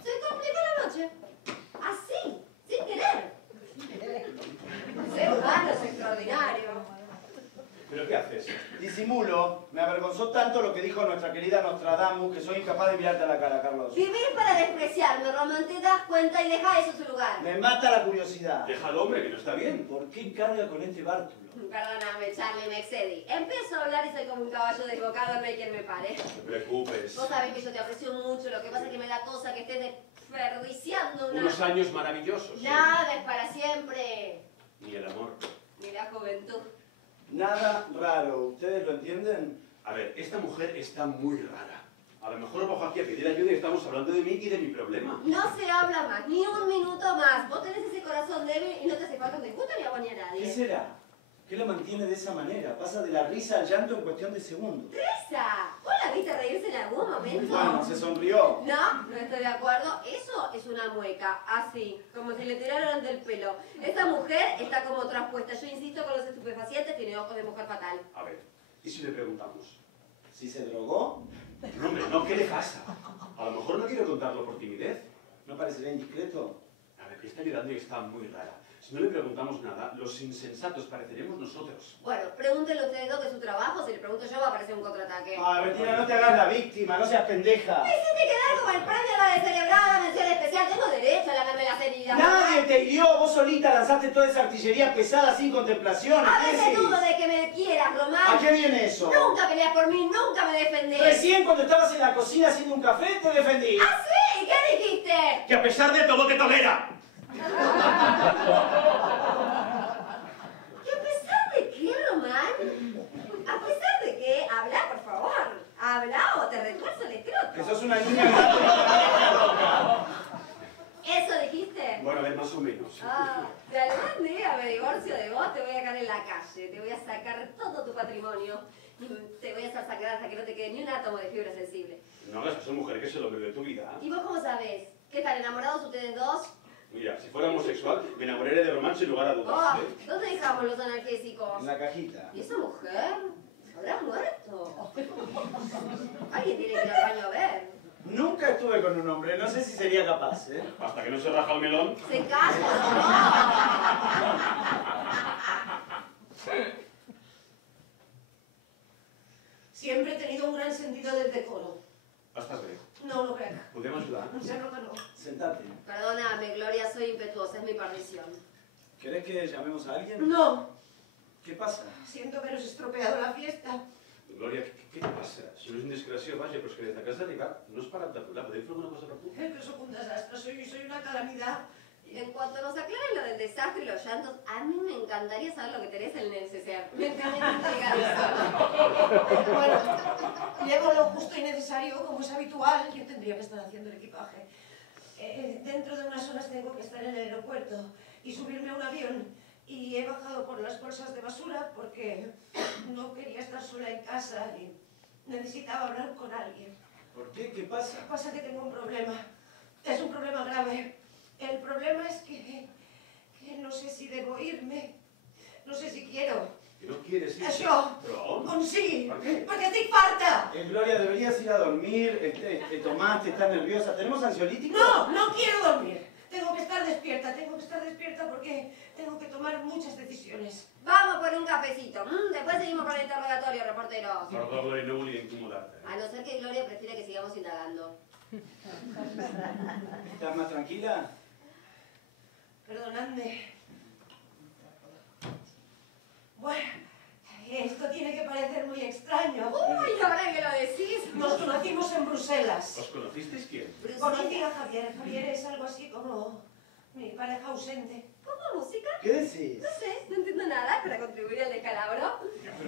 Se complicó la noche. Así, sin querer. El ser humano es extraordinario. ¿Pero qué haces? Disimulo. Me avergonzó tanto lo que dijo nuestra querida Nostradamus que soy incapaz de mirarte a la cara, Carlos. Vivir para despreciarme, Román, te das cuenta y deja eso en su lugar. Me mata la curiosidad. Deja al hombre, que no está bien. ¿Por qué carga con este bártulo? Perdóname, Charlie, me excedí. Empiezo a hablar y soy como un caballo desbocado, no hay quien me pare. No te preocupes. Vos sabés que yo te aprecio mucho, lo que pasa es que me da cosa que estés desperdiciando una... Unos años maravillosos. Nada es para siempre. Ni el amor. Ni la juventud. Nada raro. ¿Ustedes lo entienden? A ver, esta mujer está muy rara. A lo mejor bajo aquí a pedir ayuda y estamos hablando de mí y de mi problema. No se habla más, ni un minuto más. Vos tenés ese corazón débil y no te hace falta un disgusto ni a vos ni a ¿Qué nadie. será? ¿Qué lo mantiene de esa manera? Pasa de la risa al llanto en cuestión de segundos. ¡Teresa! ¿Vos la viste reírse en algún momento? Bueno, se sonrió. No estoy de acuerdo. Eso es una mueca, así, como si le tiraran del pelo. Esta mujer está como traspuesta. Yo insisto con los estupefacientes, tiene ojos de mujer fatal. A ver, ¿y si le preguntamos? ¿Si se drogó? No, hombre, no, ¿qué le pasa? A lo mejor no quiero contarlo por timidez. ¿No parecería indiscreto? A ver, que está mirando y está muy rara. Si no le preguntamos nada, los insensatos pareceremos nosotros. Bueno, pregúntenle ustedes dos de su trabajo. Si le pregunto yo, va a aparecer un contraataque. Ah, Bettina, no te hagas la víctima, no seas pendeja. Me hiciste quedar como el premio a la descelebrada mención especial. Tengo derecho a lamerme las heridas. Nadie te hirió, vos solita lanzaste toda esa artillería pesada sin contemplación. A ¿Qué veces decís? dudo de que me quieras, Román. ¿A qué viene eso? Nunca peleas por mí, nunca me defendés. Recién cuando estabas en la cocina haciendo un café te defendí. ¿Ah, sí? ¿Qué dijiste? ¡Que a pesar de todo te tolera! ¿Que a pesar de qué, Román? ¿A pesar de qué? Habla, por favor. Habla o te retuerzo el escroto. Que sos una niña grande y loca. ¿Eso dijiste? Bueno, a ver, más o menos. Si algún día me divorcio de vos, te voy a dejar en la calle. Te voy a sacar todo tu patrimonio. Y te voy a hacer sacar hasta que no te quede ni un átomo de fibra sensible. No hagas eso, mujer, que es el hombre de tu vida. ¿Y vos cómo sabés? ¿Qué están enamorados ustedes dos? Mira, si fuera homosexual, me enamoraría de Román sin lugar a dudas. Oh, ¿dónde dejamos los analgésicos? En la cajita. ¿Y esa mujer? ¿Habrá muerto? Alguien tiene que ir al baño a ver. Nunca estuve con un hombre, no sé si sería capaz, ¿eh? Hasta que no se raja el melón. ¡Se calla! Siempre he tenido un gran sentido del decoro. Hasta luego. No lo creo. ¿Podemos ayudar? Se nota no. Sentate. Perdóname, Gloria, soy impetuosa, es mi perdición. ¿Querés que llamemos a alguien? No. ¿Qué pasa? Siento haberos estropeado la fiesta. Gloria, ¿qué te passa? Si no és indiscreció, vaja, però és que des de que has arribat no has parat de plorar. Podem fer alguna cosa per tu? Es que soy un desastre, soy una calamidad. En cuanto nos aclaren lo del desastre y los llantos, a mí me encantaría saber lo que tenés en el neceser. Me encantaría intrigar. Bueno, llevo lo justo y necesario, como es habitual. Yo tendría que estar haciendo el equipaje. Dentro de unas horas tengo que estar en el aeropuerto y subirme a un avión. Y he bajado por las bolsas de basura porque no quería estar sola en casa y necesitaba hablar con alguien. ¿Por qué? ¿Qué pasa? Pasa que tengo un problema. Es un problema grave. El problema es que no sé si debo irme. No sé si quiero. Que no quieres ir? Això. Però on? On sí. Per què? Porque estic farta. Gloria, deberías ir a dormir, te tomaste, estás nerviosa. ¿Tenemos ansiolítico? No, no quiero dormir. Tengo que estar despierta porque tengo que tomar muchas decisiones. Vamos por un cafecito. Después seguimos con el interrogatorio, reporteros. Perdó, Gloria, no volia incomodar-te. A no ser que Gloria prefiera que sigamos indagando. ¿Estás más tranquila? Perdonadme. Bueno, esto tiene que parecer muy extraño. Uy, ahora que lo decís. Nos conocimos en Bruselas. ¿Os conocisteis quién? Conocí a Javier. Javier es algo así como mi pareja ausente. ¿Cómo música? ¿Qué decís? No sé, no entiendo nada para contribuir al descalabro.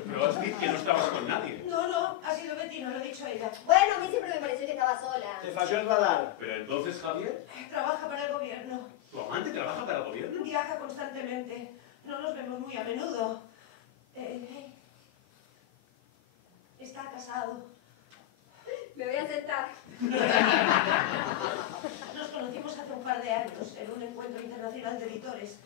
Pero has dicho que no estabas con nadie. No, ha sido Betty, no lo he dicho ella. Bueno, a mí siempre me pareció que estaba sola. Te falló el radar. Pero entonces, Javier, Trabaja para el gobierno. ¿tu amante trabaja para el gobierno? Viaja constantemente. No nos vemos muy a menudo. Está casado. Me voy a sentar. Nos conocimos hace un par de años en un encuentro internacional de editores.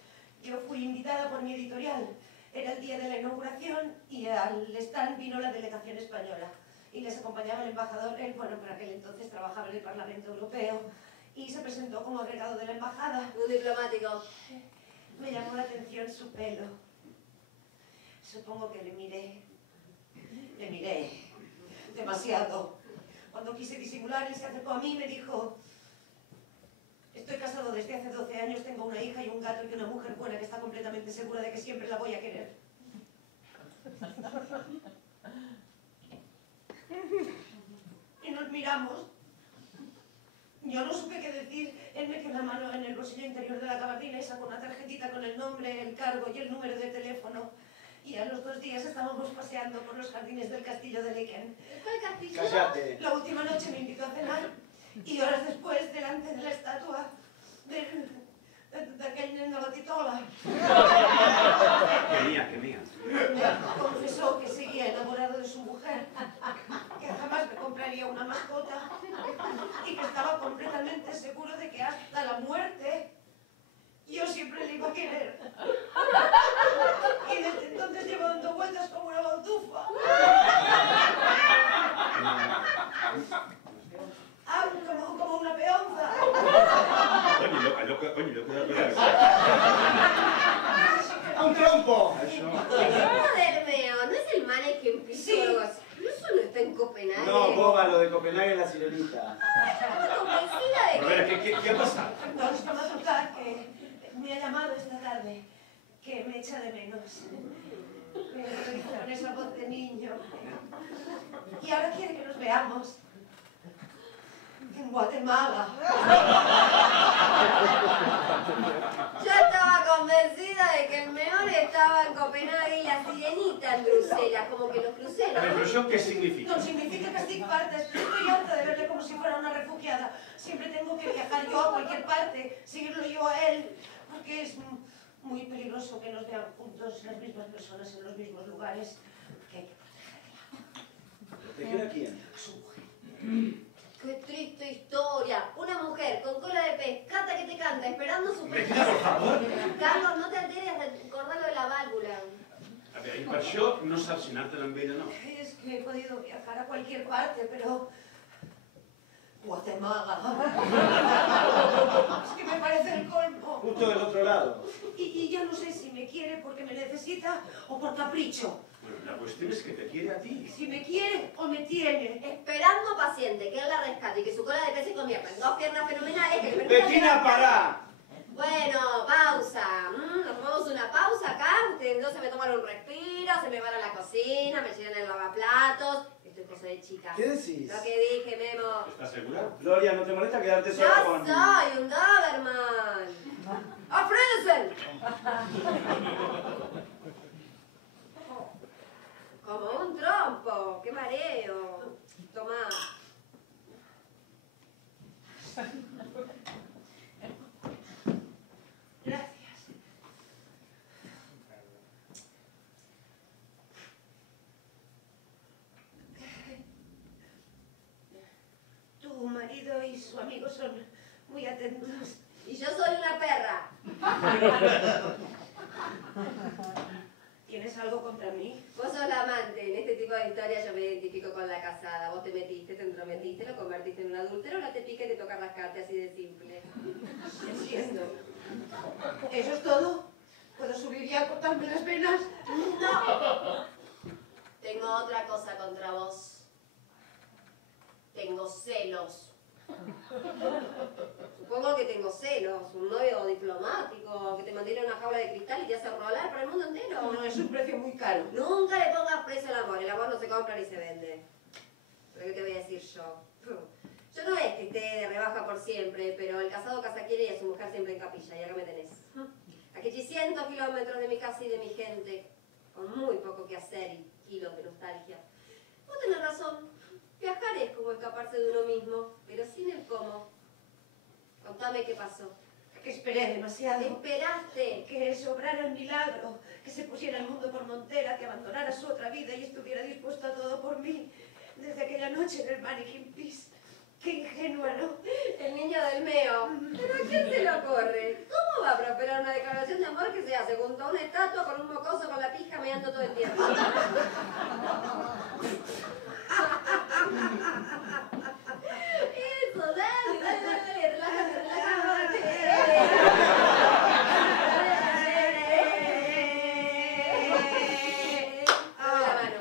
Yo fui invitada por mi editorial. Era el día de la inauguración y al stand vino la delegación española. Y les acompañaba el embajador, él, bueno, por aquel entonces trabajaba en el Parlamento Europeo, y se presentó como agregado de la embajada. Un diplomático. Me llamó la atención su pelo. Supongo que le miré demasiado. Cuando quise disimular, él se acercó a mí y me dijo: estoy casado desde hace 12 años, tengo una hija y un gato y una mujer buena que está completamente segura de que siempre la voy a querer. Y nos miramos. Yo no supe qué decir. Él metió la mano en el bolsillo interior de la gabardina y sacó una tarjetita con el nombre, el cargo y el número de teléfono. Y a los 2 días estábamos paseando por los jardines del castillo de Laeken. ¿Cuál castillo? Cállate. La última noche me invitó a cenar y horas después, delante de la estatua de aquel neno la titola, Que mía. me confesó que seguía enamorado de su mujer, que jamás me compraría una mascota y que estaba completamente seguro de que hasta la muerte yo siempre le iba a querer. Y desde entonces llevo dando vueltas como una baldufa. Ah, como una peonza. ¡A un trompo! Joder, Meo, ¿no es el mannequin piso Sí. o algo así? Pero eso no está en Copenhague. No, boba, lo de Copenhague es la sirenita. Estoy convencida de A ver, ¿qué ha pasado? No, es que Mazurka, que me ha llamado esta tarde, que me echa de menos. Me lo dijo con esa voz de niño. Y ahora quiere que nos veamos. En Guatemala. Yo estaba convencida de que el Meón estaba en Copenhague y la sirenita en Bruselas, como que los A ver, cruceros. pero ¿eso qué significa? No significa que estoy partes. Estoy harta de verle como si fuera una refugiada. Siempre tengo que viajar yo a cualquier parte, seguirlo yo a él, porque es muy peligroso que nos vean juntos las mismas personas en los mismos lugares. Que hay que ¿Proteger a quién? su mujer. Qué triste historia. Una mujer con cola de pez, cata que te canta, esperando su Bettina, por favor. Carlos, no te alteres hasta recordarlo de la válvula. A ver, i per això no saps si anar-te'n amb ella, no? Es que he podido viajar a cualquier parte, pero... Guatemala. Es que me parece el colmo. Justo del otro lado. Y ya no sé si me quiere porque me necesita o por capricho. Bueno, la cuestión es que te quiere a ti. Si me quiere o me tiene. Esperando paciente que él la rescate y que su cola de pez se convierta en 2 piernas fenomenales que le permitan... ¡Bettina, pará! Bueno, pausa. Nos tomamos una pausa acá. Ustedes dos se me toman un respiro, se me van a la cocina, me llenan el lavaplatos. Esto es cosa de chicas. ¿Qué decís? Lo que dije, Memo. ¿Estás segura? Gloria, ¿no te molesta quedarte Yo sola con...? soy un Doberman. ¡Ofrédense! Como un trompo. ¡Qué mareo! Tomá. Gracias. Tu marido y su amigo son muy atentos. Y yo soy una perra. ¿Tienes algo contra mí? Vos sos la amante. En este tipo de historias yo me identifico con la casada. Vos te metiste, te entrometiste, lo convertiste en un adúltero, ahora te pica y te tocan las cartas, así de simple. Entiendo. ¿Eso es todo? ¿Puedo subir ya a cortarme las venas? No. Tengo otra cosa contra vos. Tengo celos. Supongo que tengo celos, un novio diplomático que te mantiene en una jaula de cristal y te hace rolar para el mundo entero. No, es un precio muy caro. Nunca le pongas precio al amor, el amor no se compra ni se vende. ¿Pero qué te voy a decir yo? Yo no es que esté de rebaja por siempre, pero el casado casa quiere y a su mujer siempre en capilla, y acá me tenés. A 800 kilómetros de mi casa y de mi gente, con muy poco que hacer y kilos de nostalgia. Vos tenés razón, viajar es como escaparse de uno mismo, pero sin el cómo. Contame qué pasó. Que esperé demasiado. Esperaste. Que sobrara el milagro, que se pusiera el mundo por montera, que abandonara su otra vida y estuviera dispuesto a todo por mí. Desde aquella noche en el Mannequin Peace. Qué ingenua, ¿no? El niño del meo. ¿Pero a quién se le ocurre? ¿Cómo va a prosperar una declaración de amor que se hace junto a una estatua con un mocoso con la pija meando todo el tiempo? Eso, dale, dale, dale, relájate, relájate. Dame la mano.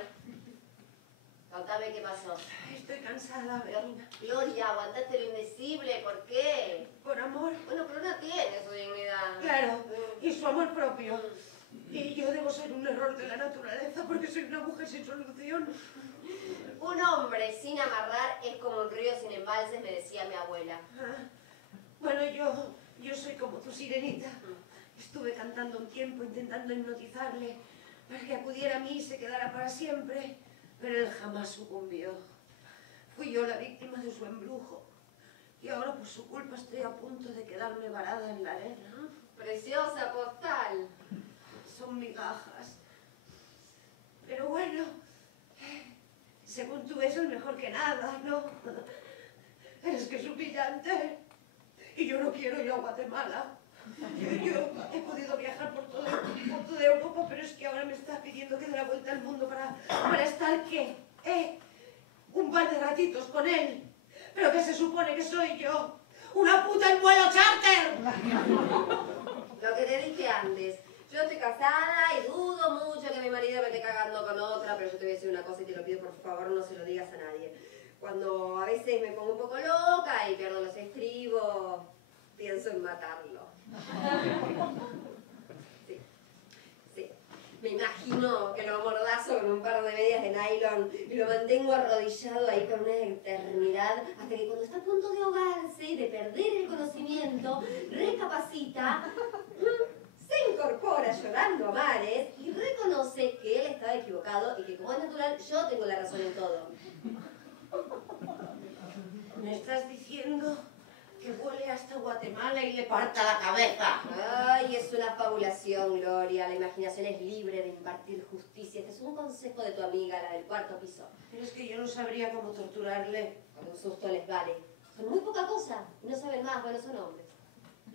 Contame qué pasó. Estoy cansada, Betina. Gloria, aguantaste lo indecible, ¿por qué? Por amor. Bueno, pero no tiene su dignidad. Claro, y su amor propio. Y yo debo ser un error de la naturaleza porque soy una mujer sin solución. Un hombre sin amarrar es como un río sin embalses, me decía mi abuela. Ah, bueno, yo soy como tu sirenita. Estuve cantando un tiempo intentando hipnotizarle para que acudiera a mí y se quedara para siempre, pero él jamás sucumbió. Fui yo la víctima de su embrujo y ahora por su culpa estoy a punto de quedarme varada en la arena. Preciosa postal. Son migajas. Pero bueno, según tú eso es mejor que nada, ¿no? Es que es humillante. Y yo no quiero ir a Guatemala. Yo he podido viajar por toda Europa, pero es que ahora me está pidiendo que dé la vuelta al mundo para estar, ¿qué? Un par de ratitos con él. ¿Pero qué se supone que soy yo? ¡Una puta en vuelo charter! Lo que te dije antes. Yo estoy casada y dudo mucho que mi marido me esté cagando con otra, pero yo te voy a decir una cosa y te lo pido por favor, no se lo digas a nadie. Cuando a veces me pongo un poco loca y pierdo los estribos, pienso en matarlo. Sí, sí. Me imagino que lo amordazo con un par de medias de nylon y lo mantengo arrodillado ahí por una eternidad hasta que cuando está a punto de ahogarse y de perder el conocimiento, recapacita, se incorpora llorando a mares y reconoce que él estaba equivocado y que como es natural yo tengo la razón en todo. ¿Me estás diciendo que vuele hasta Guatemala y le parta la cabeza? Ay, es una fabulación, Gloria. La imaginación es libre de impartir justicia. Este es un consejo de tu amiga, la del cuarto piso. Pero es que yo no sabría cómo torturarle. Con un susto les vale. Son muy poca cosa y no saben más, bueno, son hombres.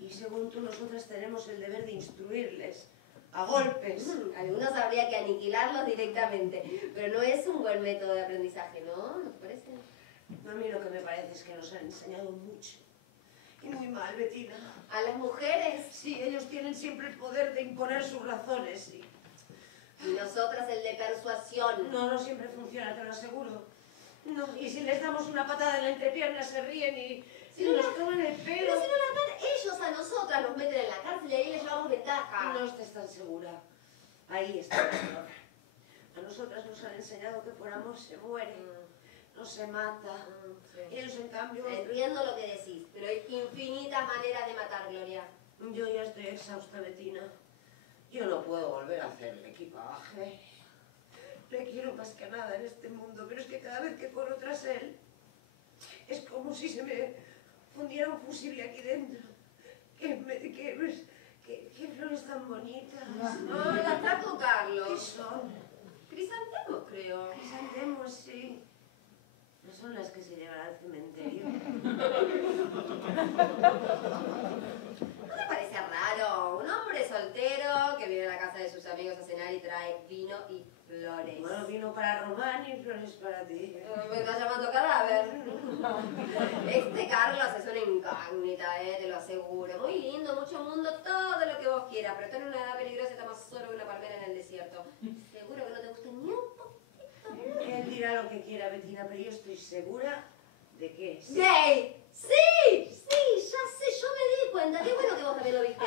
Y según tú, nosotras tenemos el deber de instruirles a golpes. Algunos habría que aniquilarlos directamente, pero no es un buen método de aprendizaje, ¿no? ¿No te parece? A mí lo que me parece es que nos han enseñado mucho. Y muy mal, Bettina. ¿A las mujeres? Sí, ellos tienen siempre el poder de imponer sus razones. Y nosotras el de persuasión. No siempre funciona, te lo aseguro. No, y si les damos una patada en la entrepierna se ríen y nos toman el pelo. Pero si no las dan ellos a nosotras, nos meten en la cárcel y ahí les llevamos ventaja. No estés tan segura. Ahí está el error. A nosotras nos han enseñado que por amor se muere, no se mata. Sí. Ellos, en cambio... Entiendo lo que decís, pero hay infinitas maneras de matar, Gloria. Yo ya estoy exhausta, Bettina. Yo no puedo volver a hacer el equipaje. Le quiero más que nada en este mundo, pero es que cada vez que corro tras él, es como si se me fundiera un fusible aquí dentro. Qué flores tan bonitas. No, las trajo ¿Qué Carlos. son? Crisantemos, creo. Crisantemos, sí. No son las que se llevan al cementerio. ¿No te parece raro? Un hombre soltero que viene a la casa de sus amigos a cenar y trae vino y flores. Bueno, vino para Román y flores para ti. Me está llamando cadáver. Este Carlos es una incógnita, te lo aseguro. Muy lindo, mucho mundo, todo lo que vos quieras, pero está en una edad peligrosa y está más solo que una palmera en el desierto. Seguro que no te gusta ni un poquito. Él dirá lo que quiera, Bettina, pero yo estoy segura de que es. ¡Gay! Sí, ya sé, yo me di cuenta. Qué bueno que vos también lo viste.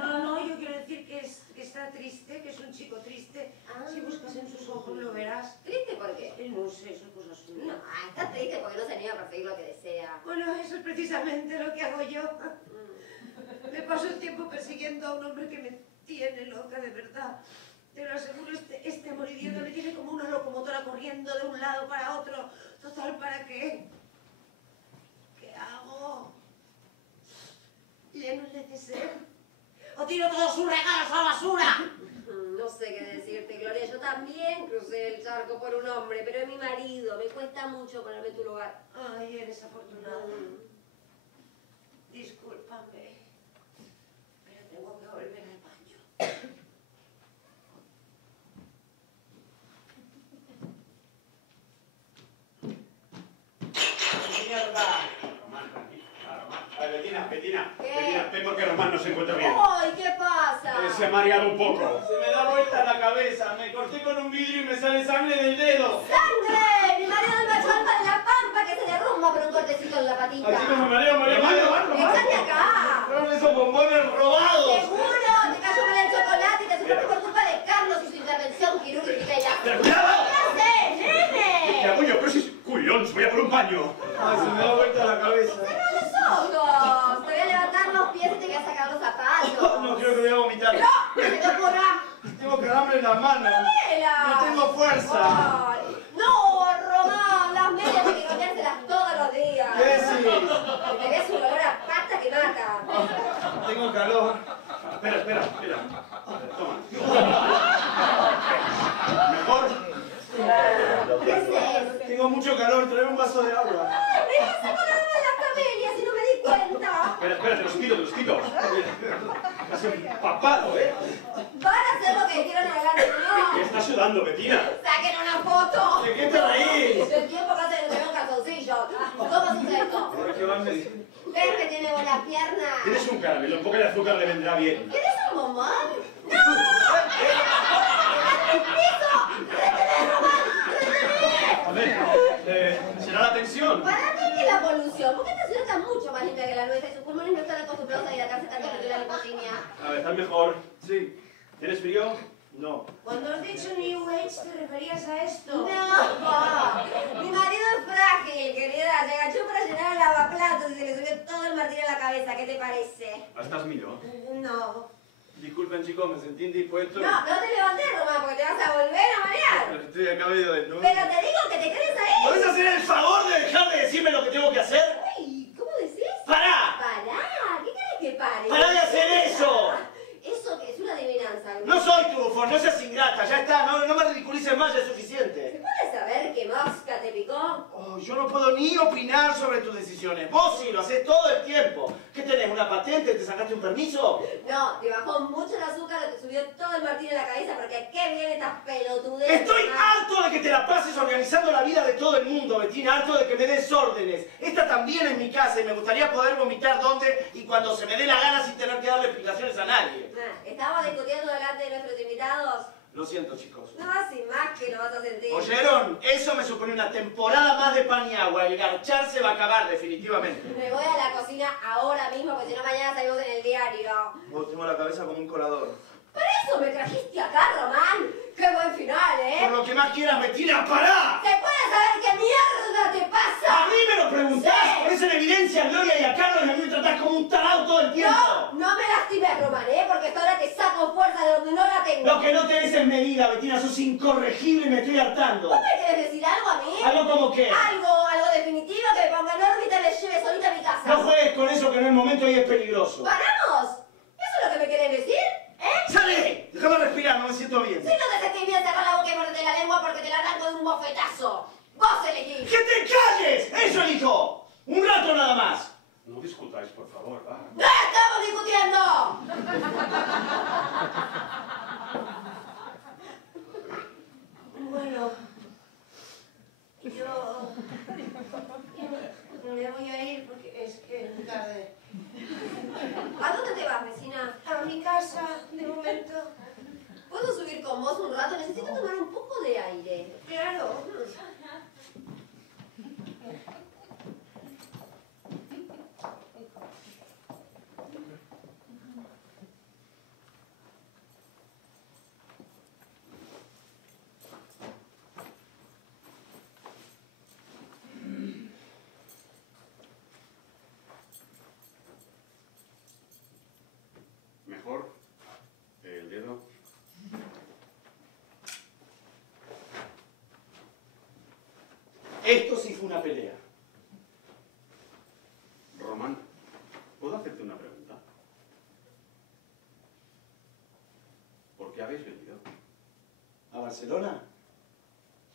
No, yo quiero decir que está triste, que es un chico triste. Si buscas en sus ojos lo verás. ¿Triste por qué? No sé, son cosas suyas. No, está triste porque no se anima a perseguir lo que desea. Bueno, eso es precisamente lo que hago yo. Me paso el tiempo persiguiendo a un hombre que me tiene loca, de verdad. Te lo aseguro, este amor idiota me tiene como una locomotora corriendo de un lado para otro. Total, ¿para qué? ¿Qué hago? ¿Lleno el neceser? ¿O tiro todos sus regalos a la basura? No sé qué decirte, Gloria. Yo también crucé el charco por un hombre, pero es mi marido. Me cuesta mucho ponerme en tu lugar. Ay, eres afortunada. Discúlpame, pero tengo que volver al baño. Mierda. Román, tranquilo. Román. Bettina, ¿Qué? ven porque Román no se encuentra bien. ¡Ay, qué pasa! Se ha mareado un poco. Se me da vuelta la cabeza, me corté con un vidrio y me sale sangre del dedo. ¡Sangre! Mi marido del macho alfa de la pampa que se derrumba por un cortecito en la patita. Así como me mareo, Román. ¡Échate acá! Fueron esos bombones robados. ¡Seguro! Te cayó mal el chocolate y te sufrió por culpa de Carlos y su intervención quirúrgica y la... ¡Pero cuidado! ¿Qué haces, nene? ¿Qué hago yo? Pero si es culión, voy a por un baño. Ay, se me da vuelta la cabeza. ¡Cerrá los ojos! Te voy a levantar los pies y te voy a sacar los zapatos. No creo que voy a vomitar. ¡No! ¡Que se te ocurra! Tengo calambre en las manos. ¡Vela! No tengo fuerza. Ay, ¡no, Román! Las medias hay que cambiárselas todos los días. ¿Qué sí? Que te ves un olor a pata que mata. Tengo calor. Espera. Toma. ¿Mejor? ¿Qué haces? Tengo mucho calor, trae un vaso de agua. ¡Ay, me vas a colar de las camelias y no me di cuenta! Espera, te los quito. Casi empapado, ¿eh? Van a hacer lo que quieran adelante, ¿Qué ¿no? estás sudando, Bettina? ¡Saquen una foto! ¿De qué te reís? El tiempo que hace que te veo un calzoncillo. ¿Cómo sucede esto? Ahora que van me... ¿Ves que tiene buenas piernas? Tienes un caramelo, un poco de azúcar le vendrá bien. ¿Quieres un bombón? ¡No! ¡El piso! ¡Retené, Román! ¡Retené! A ver, ¿será la tensión? Para mí que la polución, porque esta ciudad está mucho más limpia que la nuestra y sus pulmones no están acostumbrados a hidratarse tanto que la lipotimia. A ver, ¿estás mejor? Sí. ¿Tienes frío? No. Cuando has dicho New Age, ¿te referías a esto? No, mi marido es frágil, querida. Se agachó para llenar el lavaplatos y se le subió todo el martillo a la cabeza. ¿Qué te parece? ¿Estás mío? No. Disculpen chicos, me sentí indispuesto. No te levantes, Román, porque te vas a volver a marear. Pero estoy acá medio desnudo. Pero te digo que te quedes ahí. ¿Puedes hacer el favor de dejar de decirme lo que tengo que hacer? Uy, ¿cómo decís? ¡Pará! Pará, ¿qué querés que pare? ¡Pará de hacer eso! Eso que es una adivinanza. No soy tu bufón, no seas ingrata, ya está, no me ridiculices más, ya es ¿Se suficiente. puede saber qué mosca te picó? Oh, yo no puedo ni opinar sobre tus decisiones. Vos sí, lo haces todo el tiempo. ¿Qué tenés, una patente? ¿Te sacaste un permiso? No, te bajó mucho el azúcar, te subió todo el martillo en la cabeza porque ¿a qué viene estas pelotudes? Estoy harto de que te la pases organizando la vida de todo el mundo, Bettina, harto de que me des órdenes. Esta también es mi casa y me gustaría poder vomitar donde y cuando se me dé la gana sin tener que darle explicaciones a nadie. Estamos discutiendo delante de nuestros invitados. Lo siento, chicos. No, sin más que lo vas a sentir. ¿Oyeron? Eso me supone una temporada más de pan y agua. El garchar se va a acabar, definitivamente. Me voy a la cocina ahora mismo, porque si no mañana salimos en el diario. Oh, tengo la cabeza como un colador. Por eso me trajiste acá, Román. ¡Qué buen final, Por eh! lo que más quieras, Bettina, ¡pará! ¿Se puede saber qué mierda te pasa? ¡A mí me lo preguntás! Sí. Pones en evidencia a Gloria y a Carlos y a mí me tratás como un tarado todo el tiempo. No me lastimes, Román, porque hasta ahora te saco fuerza de donde no la tengo. Lo que no tenés es medida, Bettina, sos incorregible y me estoy hartando. ¿Vos me querés decir algo a mí? ¿Algo como qué? Algo definitivo que me ponga en órbita y me lleve solita a mi casa. No juegues con eso que en el momento ahí es peligroso. ¡Paramos! ¿Eso es lo que me querés decir? ¿Eh? ¡Sale! Déjame respirar, no me siento bien. Si no te sentís bien, cerrá la boca y mordete la lengua porque te la arranco de un bofetazo. ¡Vos elegís! ¡Que te calles! ¡Eso elijo! ¡Un rato nada más! No discutáis, por favor. Va. ¡No estamos discutiendo! Bueno, yo me voy a ir porque es que es tarde. ¿A dónde te vas, vecina? A mi casa, de momento. ¿Puedo subir con vos un rato? Necesito tomar un poco de aire. Claro. Esto sí fue una pelea. Román, ¿puedo hacerte una pregunta? ¿Por qué habéis venido? ¿A Barcelona?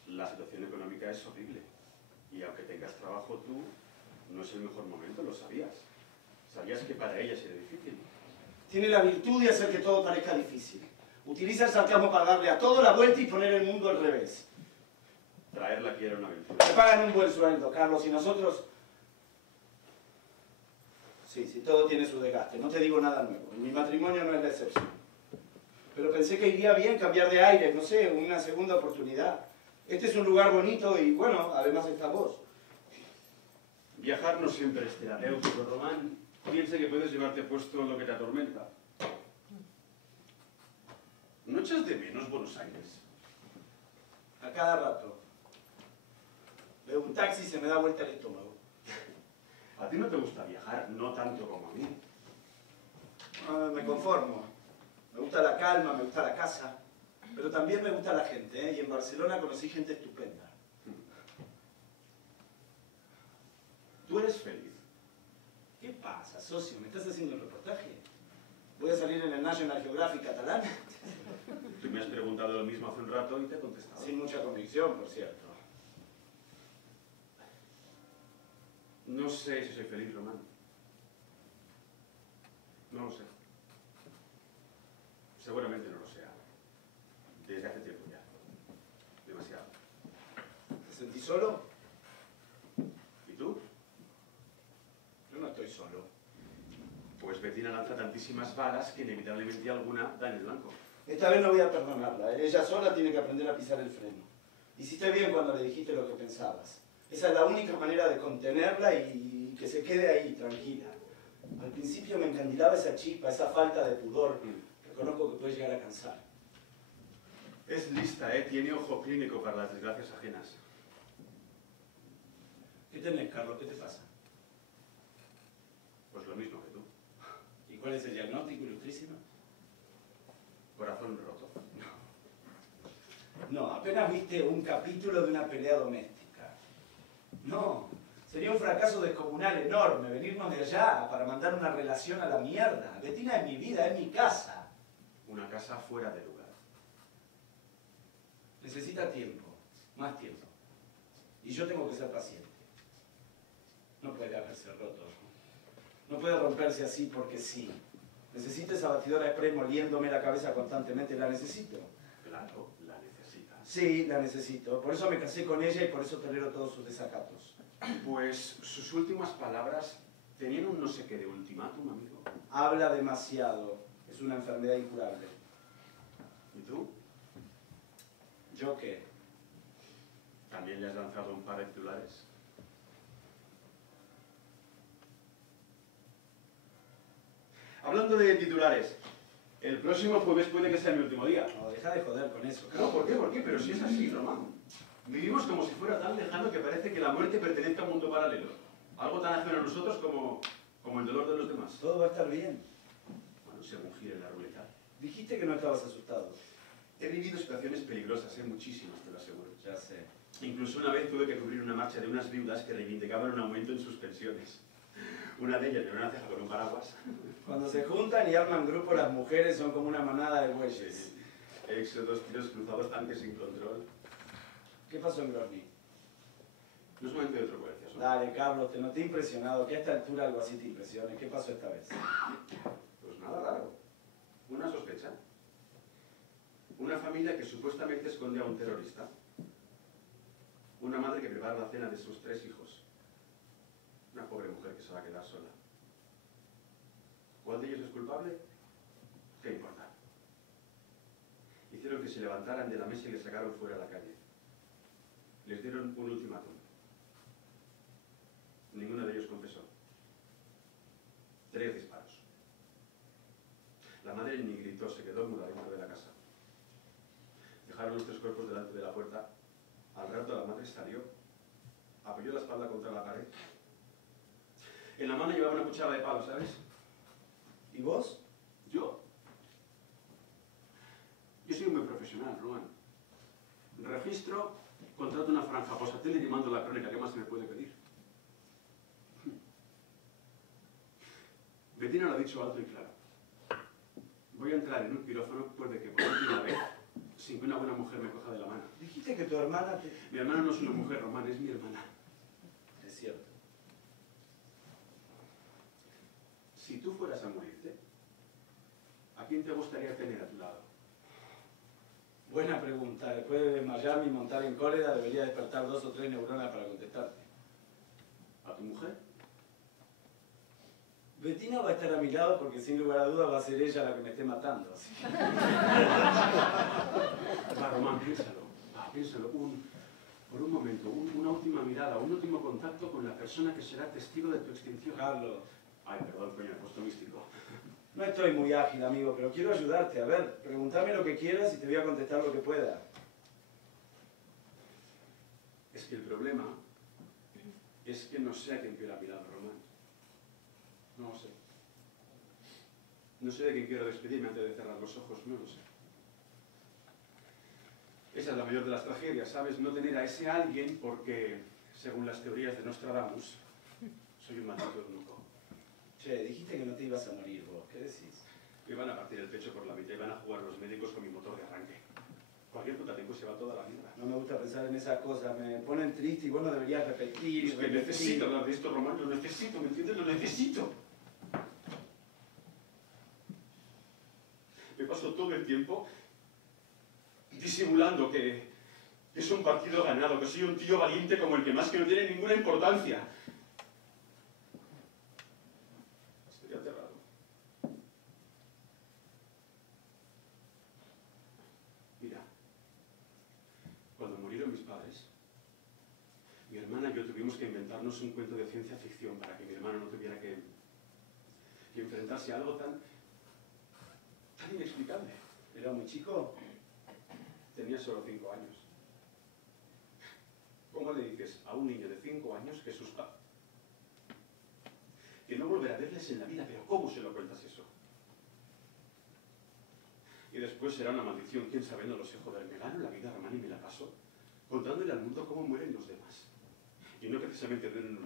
La situación económica es horrible. Y aunque tengas trabajo tú, no es el mejor momento, lo sabías. Sabías que para ella sería difícil. Tiene la virtud de hacer que todo parezca difícil. Utiliza el sarcasmo para darle a todo la vuelta y poner el mundo al revés. Traerla aquí era una aventura. Me pagan un buen sueldo, Carlos, y nosotros... Sí, todo tiene su desgaste. No te digo nada nuevo. Mi matrimonio no es la excepción. Pero pensé que iría bien cambiar de aire, no sé, una segunda oportunidad. Este es un lugar bonito y, bueno, además estás vos. Viajar no siempre es terapéutico, Román. Piensa que puedes llevarte puesto lo que te atormenta. ¿No echas de menos Buenos Aires? A cada rato. Veo un taxi y se me da vuelta el estómago. A ti no te gusta viajar, no tanto como a mí. Me conformo. Me gusta la calma, me gusta la casa. Pero también me gusta la gente, ¿eh? Y en Barcelona conocí gente estupenda. ¿Tú eres feliz? ¿Qué pasa, socio? ¿Me estás haciendo un reportaje? ¿Voy a salir en el National Geographic catalán? Tú me has preguntado lo mismo hace un rato y te he contestado. Sin mucha convicción, por cierto. No sé si soy feliz, Román. No lo sé. Seguramente no lo sea. Desde hace tiempo ya. Demasiado. ¿Te sentís solo? ¿Y tú? Yo no estoy solo. Pues Bettina lanza tantísimas balas que inevitablemente alguna da en el blanco. Esta vez no voy a perdonarla. Ella sola tiene que aprender a pisar el freno. Hiciste bien cuando le dijiste lo que pensabas. Esa es la única manera de contenerla y que se quede ahí, tranquila. Al principio me encandilaba esa chispa, esa falta de pudor. Reconozco que puede llegar a cansar. Es lista, ¿eh? Tiene ojo clínico para las desgracias ajenas. ¿Qué tenés, Carlos? ¿Qué te pasa? Pues lo mismo que tú. ¿Y cuál es el diagnóstico, ilustrísima? Corazón roto. No, apenas viste un capítulo de una pelea doméstica. No, sería un fracaso descomunal enorme venirnos de allá para mandar una relación a la mierda. Bettina es mi vida, es mi casa. Una casa fuera de lugar. Necesita tiempo, más tiempo. Y yo tengo que ser paciente. No puede haberse roto. No puede romperse así porque sí. Necesito esa batidora express moliéndome la cabeza constantemente. La necesito. Claro, la necesitas. Sí, la necesito. Por eso me casé con ella y por eso tolero todos sus desacatos. Pues sus últimas palabras tenían un no sé qué de ultimátum, amigo. Habla demasiado. Es una enfermedad incurable. ¿Y tú? ¿Yo qué? ¿También le has lanzado un par de titulares? Hablando de titulares, el próximo jueves puede que sea mi último día. No, deja de joder con eso. No, ¿por qué? ¿Por qué? Pero si es así, Román. Vivimos como si fuera tan lejano que parece que la muerte pertenezca a un mundo paralelo. Algo tan ajeno a nosotros como el dolor de los demás. Todo va a estar bien. Bueno, según gire la ruleta. Dijiste que no estabas asustado. He vivido situaciones peligrosas, muchísimas, te lo aseguro. Ya sé. Incluso una vez tuve que cubrir una marcha de unas viudas que reivindicaban un aumento en sus pensiones. Una de ellas me una ceja con un paraguas. Cuando se juntan y arman grupo, las mujeres son como una manada de bueyes. Éxodos, tiros cruzados, tanques sin control. ¿Qué pasó en Grozny? No es momento de trocuencias, ¿no? Dale, Carlos, te noté impresionado. Que a esta altura algo así te impresione. ¿Qué pasó esta vez? Pues nada raro. Una sospecha. Una familia que supuestamente esconde a un terrorista. Una madre que prepara la cena de sus 3 hijos. Una pobre mujer que se va a quedar sola. ¿Cuál de ellos es culpable? ¿Qué importa? Hicieron que se levantaran de la mesa y les sacaron fuera a la calle. Les dieron un ultimátum. Ninguno de ellos confesó. 3 disparos. La madre ni gritó, se quedó muda dentro de la casa. Dejaron los 3 cuerpos delante de la puerta. Al rato la madre salió, apoyó la espalda contra la pared. En la mano llevaba una cuchara de palo, ¿sabes? ¿Y vos? Yo soy un buen profesional, Román. registro, contrato una franja posatélite y mando la crónica. ¿Qué más se me puede pedir? Bettina lo ha dicho alto y claro. Voy a entrar en un quirófano, puede que por última vez, sin que una buena mujer me coja de la mano. Dijiste que tu hermana te... Mi hermana no es una mujer, Román, es mi hermana. Es cierto. Si tú fueras a morirte, ¿a quién te gustaría tener a tu lado? Buena pregunta. Después de desmayarme y montar en cólera, debería despertar 2 o 3 neuronas para contestarte. ¿A tu mujer? Bettina va a estar a mi lado porque sin lugar a dudas va a ser ella la que me esté matando. Va, Román, piénsalo. Piénsalo. Por un momento, una última mirada, un último contacto con la persona que será testigo de tu extinción. Carlos, Ay, perdón, coño, me he puesto místico. no estoy muy ágil, amigo, pero quiero ayudarte. A ver, pregúntame lo que quieras y te voy a contestar lo que pueda. Es que el problema es que no sé a quién quiero a mi lado, Román. No lo sé. No sé de quién quiero despedirme antes de cerrar los ojos, no lo sé. Esa es la mayor de las tragedias, ¿sabes? No tener a ese alguien porque, según las teorías de Nostradamus, soy un maldito eunuco. Che, dijiste que no te ibas a morir vos. ¿Qué decís? Me van a partir el pecho por la mitad y van a jugar los médicos con mi motor de arranque. Cualquier puta tiempo se va toda la vida. No me gusta pensar en esas cosas, me ponen triste y vos no deberías repetir y Es que repetir. necesito hablar de esto, Román, lo necesito, ¿me entiendes? Lo necesito. Me paso todo el tiempo disimulando que es un partido ganado, que soy un tío valiente como el que más, que no tiene ninguna importancia. Estoy aterrado. Mira, cuando murieron mis padres, mi hermana y yo tuvimos que inventarnos un cuento de ciencia ficción para que mi hermano no tuviera que enfrentarse a algo tan inexplicable. ¿Era muy chico? Tenía solo 5 años. ¿Cómo le dices a un niño de 5 años que sus padres... que no volverá a verles en la vida? Pero ¿cómo se lo cuentas eso? Y después será una maldición, quién sabe, no lo sé, joder, me gano la vida, Román, y me la paso contándole al mundo cómo mueren los demás. Y no precisamente de uno.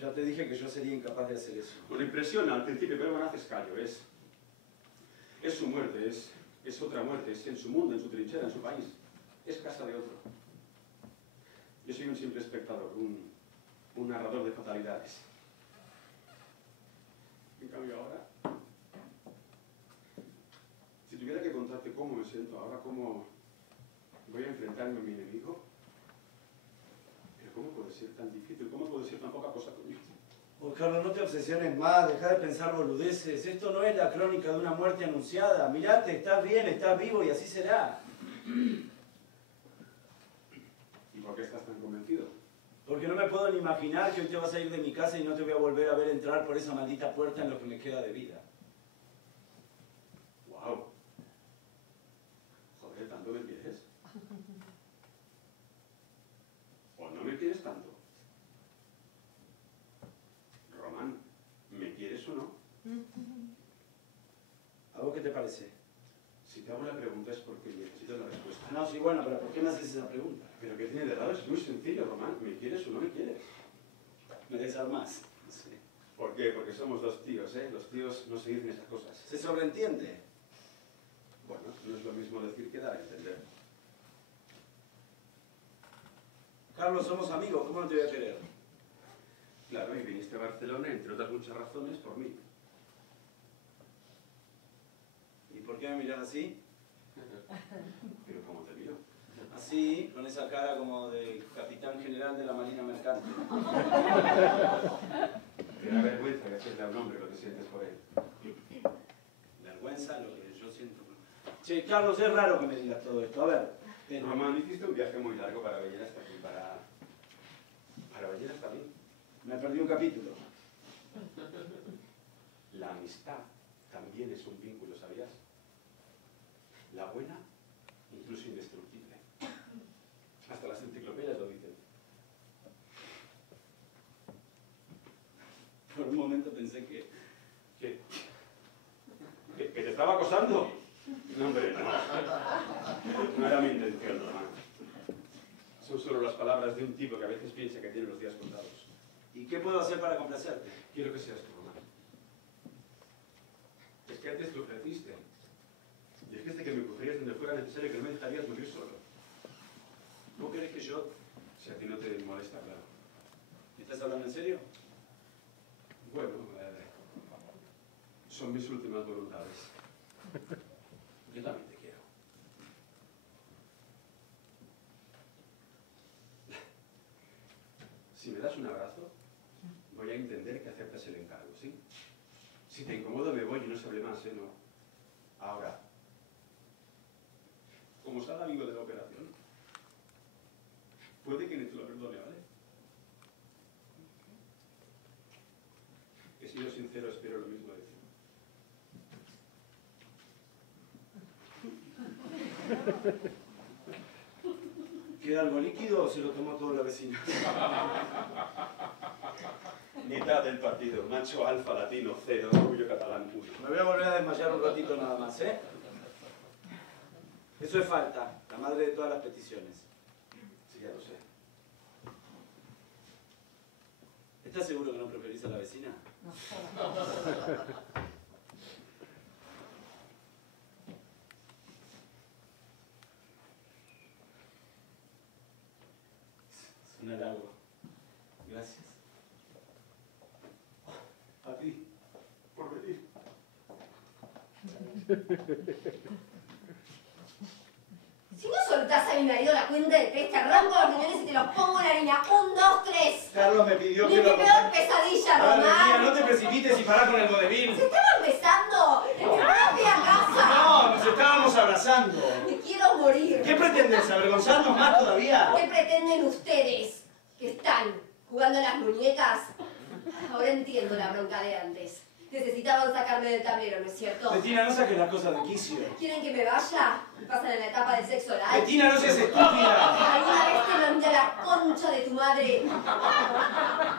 Ya te dije que yo sería incapaz de hacer eso. Bueno, impresiona al principio, pero bueno, haces callo, es su muerte, es otra muerte, es en su mundo, en su trinchera, en su país. Es casa de otro. Yo soy un simple espectador, un narrador de fatalidades. En cambio ahora, si tuviera que contarte cómo me siento ahora, cómo voy a enfrentarme a mi enemigo, pero ¿cómo puede ser tan difícil? ¿Cómo puede ser tan poca cosa conmigo? Oh, Carlos, no te obsesiones más, deja de pensar boludeces. Esto no es la crónica de una muerte anunciada. Mirate, estás bien, estás vivo y así será. ¿Y por qué estás tan convencido? Porque no me puedo ni imaginar que hoy te vas a ir de mi casa y no te voy a volver a ver entrar por esa maldita puerta en lo que me queda de vida. ¡Wow! Joder, ¿tanto me quieres? ¿O no me quieres tanto? Román, ¿me quieres o no? ¿A vos qué te parece? Si te hago la pregunta es porque necesito la respuesta. No, sí, bueno, pero ¿por qué me haces esa pregunta? ¿Pero qué tiene de raro? Es muy sencillo, Román. ¿Me quieres o no me quieres? Me desarmás. No sé. ¿Por qué? Porque somos dos tíos, ¿eh? Los tíos no se dicen esas cosas. ¿Se sobreentiende? Bueno, no es lo mismo decir que dar a entender. Carlos, somos amigos, ¿cómo no te voy a querer? Claro, y viniste a Barcelona, entre otras muchas razones, por mí. ¿Y por qué me miras así? Pero ¿cómo te miro? Así, con esa cara como de capitán general de la Marina Mercante. Te da vergüenza decirle a un hombre lo que sientes por él. Vergüenza, lo que yo siento. Che, Carlos, es raro que me digas todo esto. A ver. Román, hiciste un viaje muy largo para venir hasta aquí, para venir hasta mí. Me perdí un capítulo. La amistad también es un vínculo, ¿sabías? La buena, incluso indestructible. Hasta las enciclopedias lo dicen. Por un momento pensé que... ¿Qué? ¿Que te estaba acosando? No, hombre, no. No era mi intención, Román. Son solo las palabras de un tipo que a veces piensa que tiene los días contados. ¿Y qué puedo hacer para complacerte? Quiero que seas tu mamá. Es que antes te ofreciste. Dijiste que me cogerías donde fuera necesario, que no me dejarías morir solo. ¿Vos querés que yo...? Si a ti no te molesta, claro. ¿Estás hablando en serio? Bueno, son mis últimas voluntades. Yo también te quiero. Si me das un abrazo, voy a entender que aceptas el encargo, ¿sí? Si te incomoda me voy y no se hable más, ¿eh? No. Ahora, como salga vivo de la operación, puede que ni te lo perdone, ¿vale? He sido sincero, espero lo mismo de ti. ¿Queda algo líquido o se lo tomó todo la vecina? Mitad del partido, macho alfa latino 0, orgullo catalán 1. Me voy a volver a desmayar un ratito nada más, ¿eh? Eso es falta, la madre de todas las peticiones. Sí, ya lo sé. ¿Estás seguro que no preferís a la vecina? Es un halago. Gracias. A ti, por venir. Si no soltás a mi marido la cuenta de 3, te arranco los riñones y te los pongo en harina. 1, 2, 3. Carlos me pidió Ni que mi lo... peor pesadilla, Valentina, no Román. te precipites y pará con el vodevil. Se estaban besando en mi propia casa. No, nos estábamos abrazando. Me quiero morir. ¿Qué pretendes? ¿Avergonzarnos más todavía? ¿Qué pretenden ustedes? ¿Que están jugando a las muñecas? Ahora entiendo la bronca de antes. Necesitaban sacarme del tablero, ¿no es cierto? Bettina, no saques las cosas de quicio. ¿Quieren que me vaya? ¿Y pasan en la etapa del sexo oral? Bettina, no seas estúpida. ¿Alguna vez te mandé a la concha de tu madre?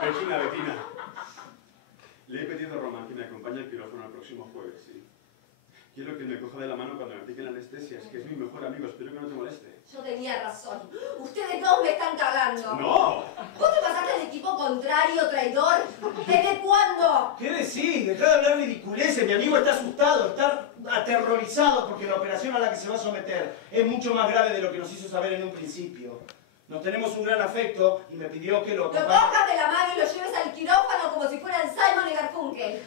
Bettina. Le he pedido a Román que me acompañe al quirófano el próximo jueves, ¿sí? Quiero que me coja de la mano cuando me apliquen la anestesia. Es que es mi mejor amigo, espero que no te moleste. Yo tenía razón. Ustedes dos me están cagando. ¡No! ¿Vos te pasaste al equipo contrario, traidor? ¿Desde cuándo? ¿Qué decís? Dejá de hablar ridiculeces. Mi amigo está asustado, está aterrorizado porque la operación a la que se va a someter es mucho más grave de lo que nos hizo saber en un principio. Nos tenemos un gran afecto y me pidió que lo Lo cojas de la mano y lo lleves al quirófano como si fueran Simon y Garfunkel.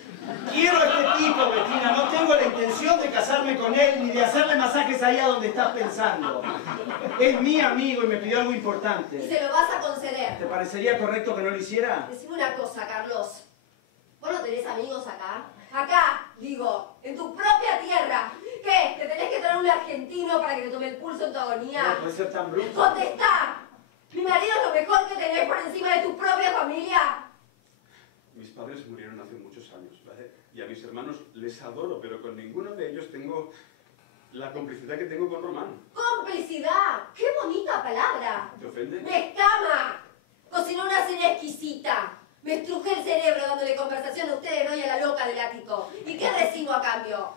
Quiero a este tipo, Bettina. No tengo la intención de casarme con él ni de hacerle masajes ahí a donde estás pensando. Es mi amigo y me pidió algo Y importante. se lo vas a conceder. ¿Te parecería correcto que no lo hiciera? Decime una cosa, Carlos. ¿Vos no tenés amigos acá? Acá, digo, en tu propia tierra. ¿Qué? ¿Te tenés que traer un argentino para que te tome el pulso en tu agonía? No puede ser tan bruto. ¡Contestá! ¿Mi marido es lo mejor que tenés por encima de tu propia familia? Mis padres murieron hace muchos años, ¿vale? Y a mis hermanos les adoro, pero con ninguno de ellos tengo la complicidad que tengo con Román. ¡Complicidad! ¡Qué bonita palabra! ¿Te ofende? ¡Me escama! Cocinó una cena exquisita. Me estrujé el cerebro dándole conversación a ustedes, no y a la loca del ático. ¿Y qué recibo a cambio?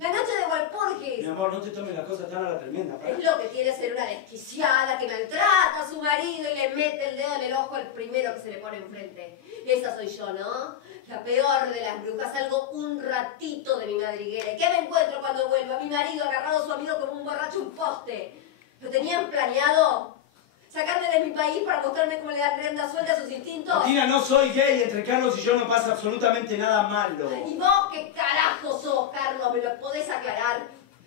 La noche de Mi Walpurgis. amor, no te tomes las cosas tan a la tremenda. ¿para? Es lo que tiene ser una desquiciada que maltrata a su marido y le mete el dedo en el ojo al primero que se le pone enfrente. Esa soy yo, ¿no? La peor de las brujas. Salgo un ratito de mi madriguera. ¿Y qué me encuentro cuando vuelvo? A mi marido agarrado a su amigo como un borracho a un poste. ¿Lo tenían planeado? ¿Sacarme de mi país para mostrarme cómo le dan rienda suelta a sus instintos? Bettina, no soy gay. Entre Carlos y yo no pasa absolutamente nada malo. ¿Y vos qué carajo sos, Carlos? ¿Me lo podés aclarar?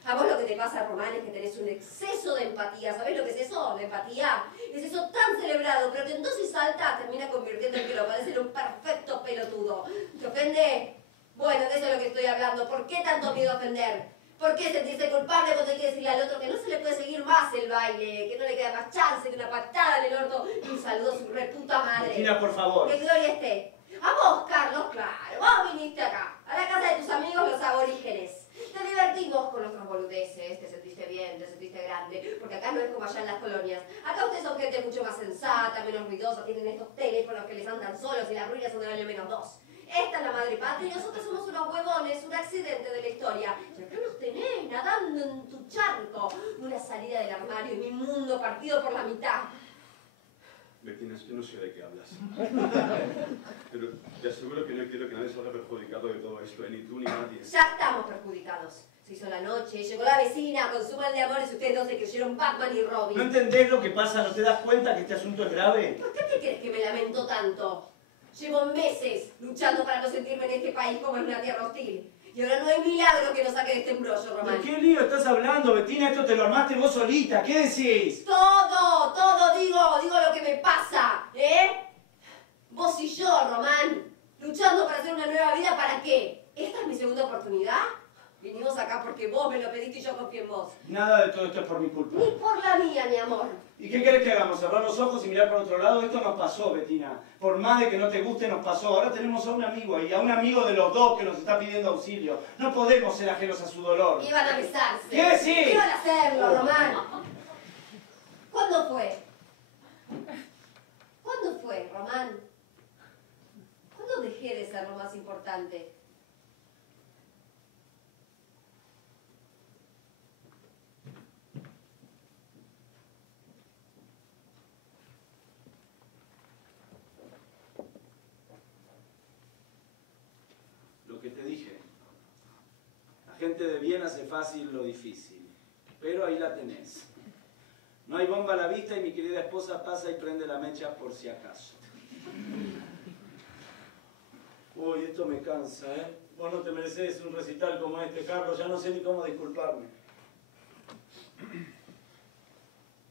A vos lo que te pasa, Román, es que tenés un exceso de empatía. ¿Sabés lo que es eso? La empatía. Es eso tan celebrado, pero que en dosis alta termina convirtiendo en que lo padece en un perfecto pelotudo. ¿Te ofende? Bueno, de eso es lo que estoy hablando. ¿Por qué tanto miedo a ofender? ¿Por qué sentirse culpable cuando hay que decirle al otro que no se le puede seguir más el baile? Que no le queda más chance que una patada en el orto y un saludo a su reputa madre. Bettina, por favor. Que Gloria esté. A vos, Carlos, claro, vos viniste acá, a la casa de tus amigos los aborígenes. Te divertimos con nuestras boludeces, te sentiste bien, te sentiste grande, porque acá no es como allá en las colonias. Acá ustedes son gente mucho más sensata, menos ruidosa, tienen estos teléfonos que les andan solos y las ruinas son del año -2. Esta es la madre patria y nosotros somos unos huevones, un accidente de la historia. Y acá nos tenés nadando en tu charco, una salida del armario y mi mundo partido por la mitad. Bettina, es que no sé de qué hablas. Pero te aseguro que no quiero que nadie salga perjudicado de todo esto, ni tú ni nadie. Ya estamos perjudicados. Se hizo la noche, llegó la vecina con su mal de amores y ustedes dos se creyeron Batman y Robin. ¿No entendés lo que pasa? ¿No te das cuenta que este asunto es grave? ¿Por qué te crees que me lamento tanto? Llevo meses luchando para no sentirme en este país como en una tierra hostil. Y ahora no hay milagro que nos saque de este embrollo, Román. ¿De qué lío estás hablando, Bettina? Esto te lo armaste vos solita. ¿Qué decís? Todo digo lo que me pasa, ¿eh? Vos y yo, Román, luchando para hacer una nueva vida, ¿para qué? ¿Esta es mi segunda oportunidad? Vinimos acá porque vos me lo pediste y yo confié en vos. Nada de todo esto es por mi culpa. Ni por la mía, mi amor. ¿Y qué querés que hagamos? ¿Cerrar los ojos y mirar por otro lado? Esto nos pasó, Bettina. Por más de que no te guste, nos pasó. Ahora tenemos a un amigo y a un amigo de los dos que nos está pidiendo auxilio. No podemos ser ajenos a su dolor. Iban a besarse. ¿Qué? Sí. Iban a hacerlo, Román. ¿Cuándo fue? ¿Cuándo fue, Román? ¿Cuándo dejé de ser lo más importante? Lo que te dije. La gente de bien hace fácil lo difícil. Pero ahí la tenés. No hay bomba a la vista y mi querida esposa pasa y prende la mecha por si acaso. Uy, esto me cansa, ¿eh? Vos no te mereces un recital como este, Carlos. Ya no sé ni cómo disculparme.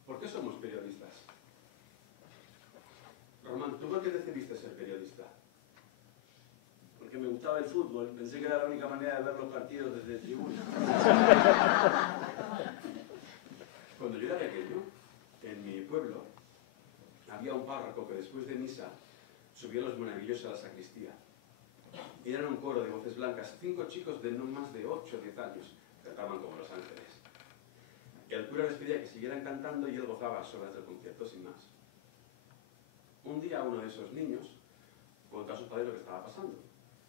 ¿Por qué somos periodistas? Román, ¿tú por qué decidiste ser periodista? Porque me gustaba el fútbol. Pensé que era la única manera de ver los partidos desde tribuna. Cuando yo era pequeño, en mi pueblo, había un párroco que después de misa subía los monaguillos a la sacristía. Y eran un coro de voces blancas, 5 chicos de no más de 8 o 10 años, cantaban como los ángeles. Y el cura les pedía que siguieran cantando y él gozaba a solas del concierto sin más. Un día uno de esos niños contó a sus padres lo que estaba pasando.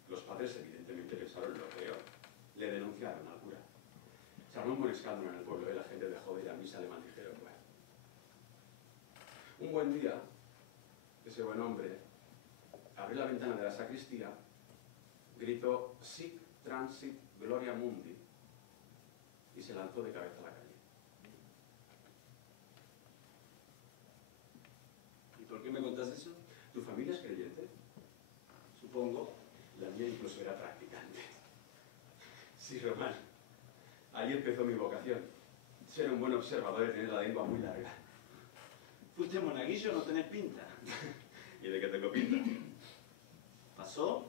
Los padres evidentemente pensaron lo peor. Le denunciaron al cura. Se armó un buen escándalo en el pueblo y la gente dejó de ir a misa, le maldijeron. Bueno. Un buen día, ese buen hombre abrió la ventana de la sacristía, gritó Sic transit gloria mundi y se lanzó de cabeza a la calle. ¿Y por qué me contás eso? ¿Tu familia es creyente? Supongo. La mía incluso era practicante. Sí, Román. Ahí empezó mi vocación. Ser un buen observador y tener la lengua muy larga. ¿Fuiste monaguillo? No tenés pinta. ¿Y de qué tengo pinta? ¿Pasó?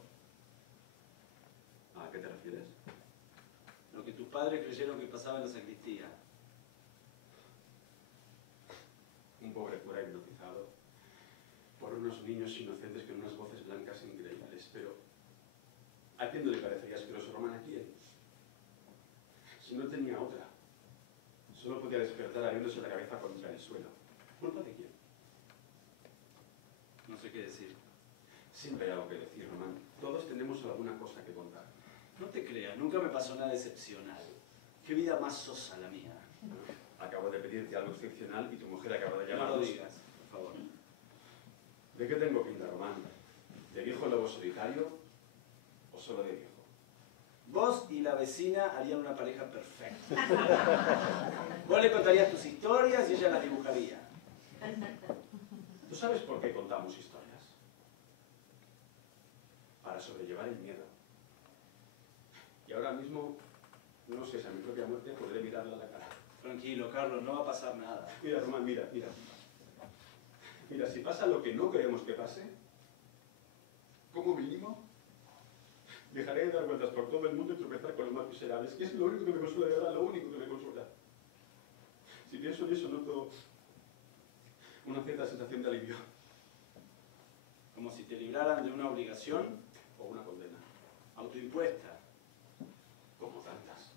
¿A qué te refieres? Lo que tus padres creyeron que pasaba en la sacristía. Un pobre cura hipnotizado por unos niños inocentes con unas voces blancas increíbles, pero ¿a quién no le parecería asqueroso, Román? ¿A quién? Si no tenía otra. Solo podía despertar abriéndose la cabeza contra el suelo. ¿Culpa de quién? No sé qué decir. Siempre hay algo que decir, Román. Todos tenemos alguna cosa que contar. No te creas, nunca me pasó nada excepcional. Qué vida más sosa la mía. Acabo de pedirte algo excepcional y tu mujer acaba de No llamarnos. lo digas, por favor. ¿De qué tengo pinta, Román? ¿De viejo lobo solitario o solo de viejo? Vos y la vecina harían una pareja perfecta. Vos le contarías tus historias y ella las dibujaría. ¿Tú sabes por qué contamos historias? Para sobrellevar el miedo. Y ahora mismo, no sé si a mi propia muerte podré mirarla a la cara. Tranquilo, Carlos, no va a pasar nada. Mira, Román, mira. Mira, si pasa lo que no queremos que pase, como mínimo, dejaré de dar vueltas por todo el mundo y tropezar con los más miserables, que es lo único que me consuela de verdad, lo único que me consuela. Si pienso en eso, noto una cierta sensación de alivio. Como si te libraran de una obligación O una condena. autoimpuesta. Como tantas.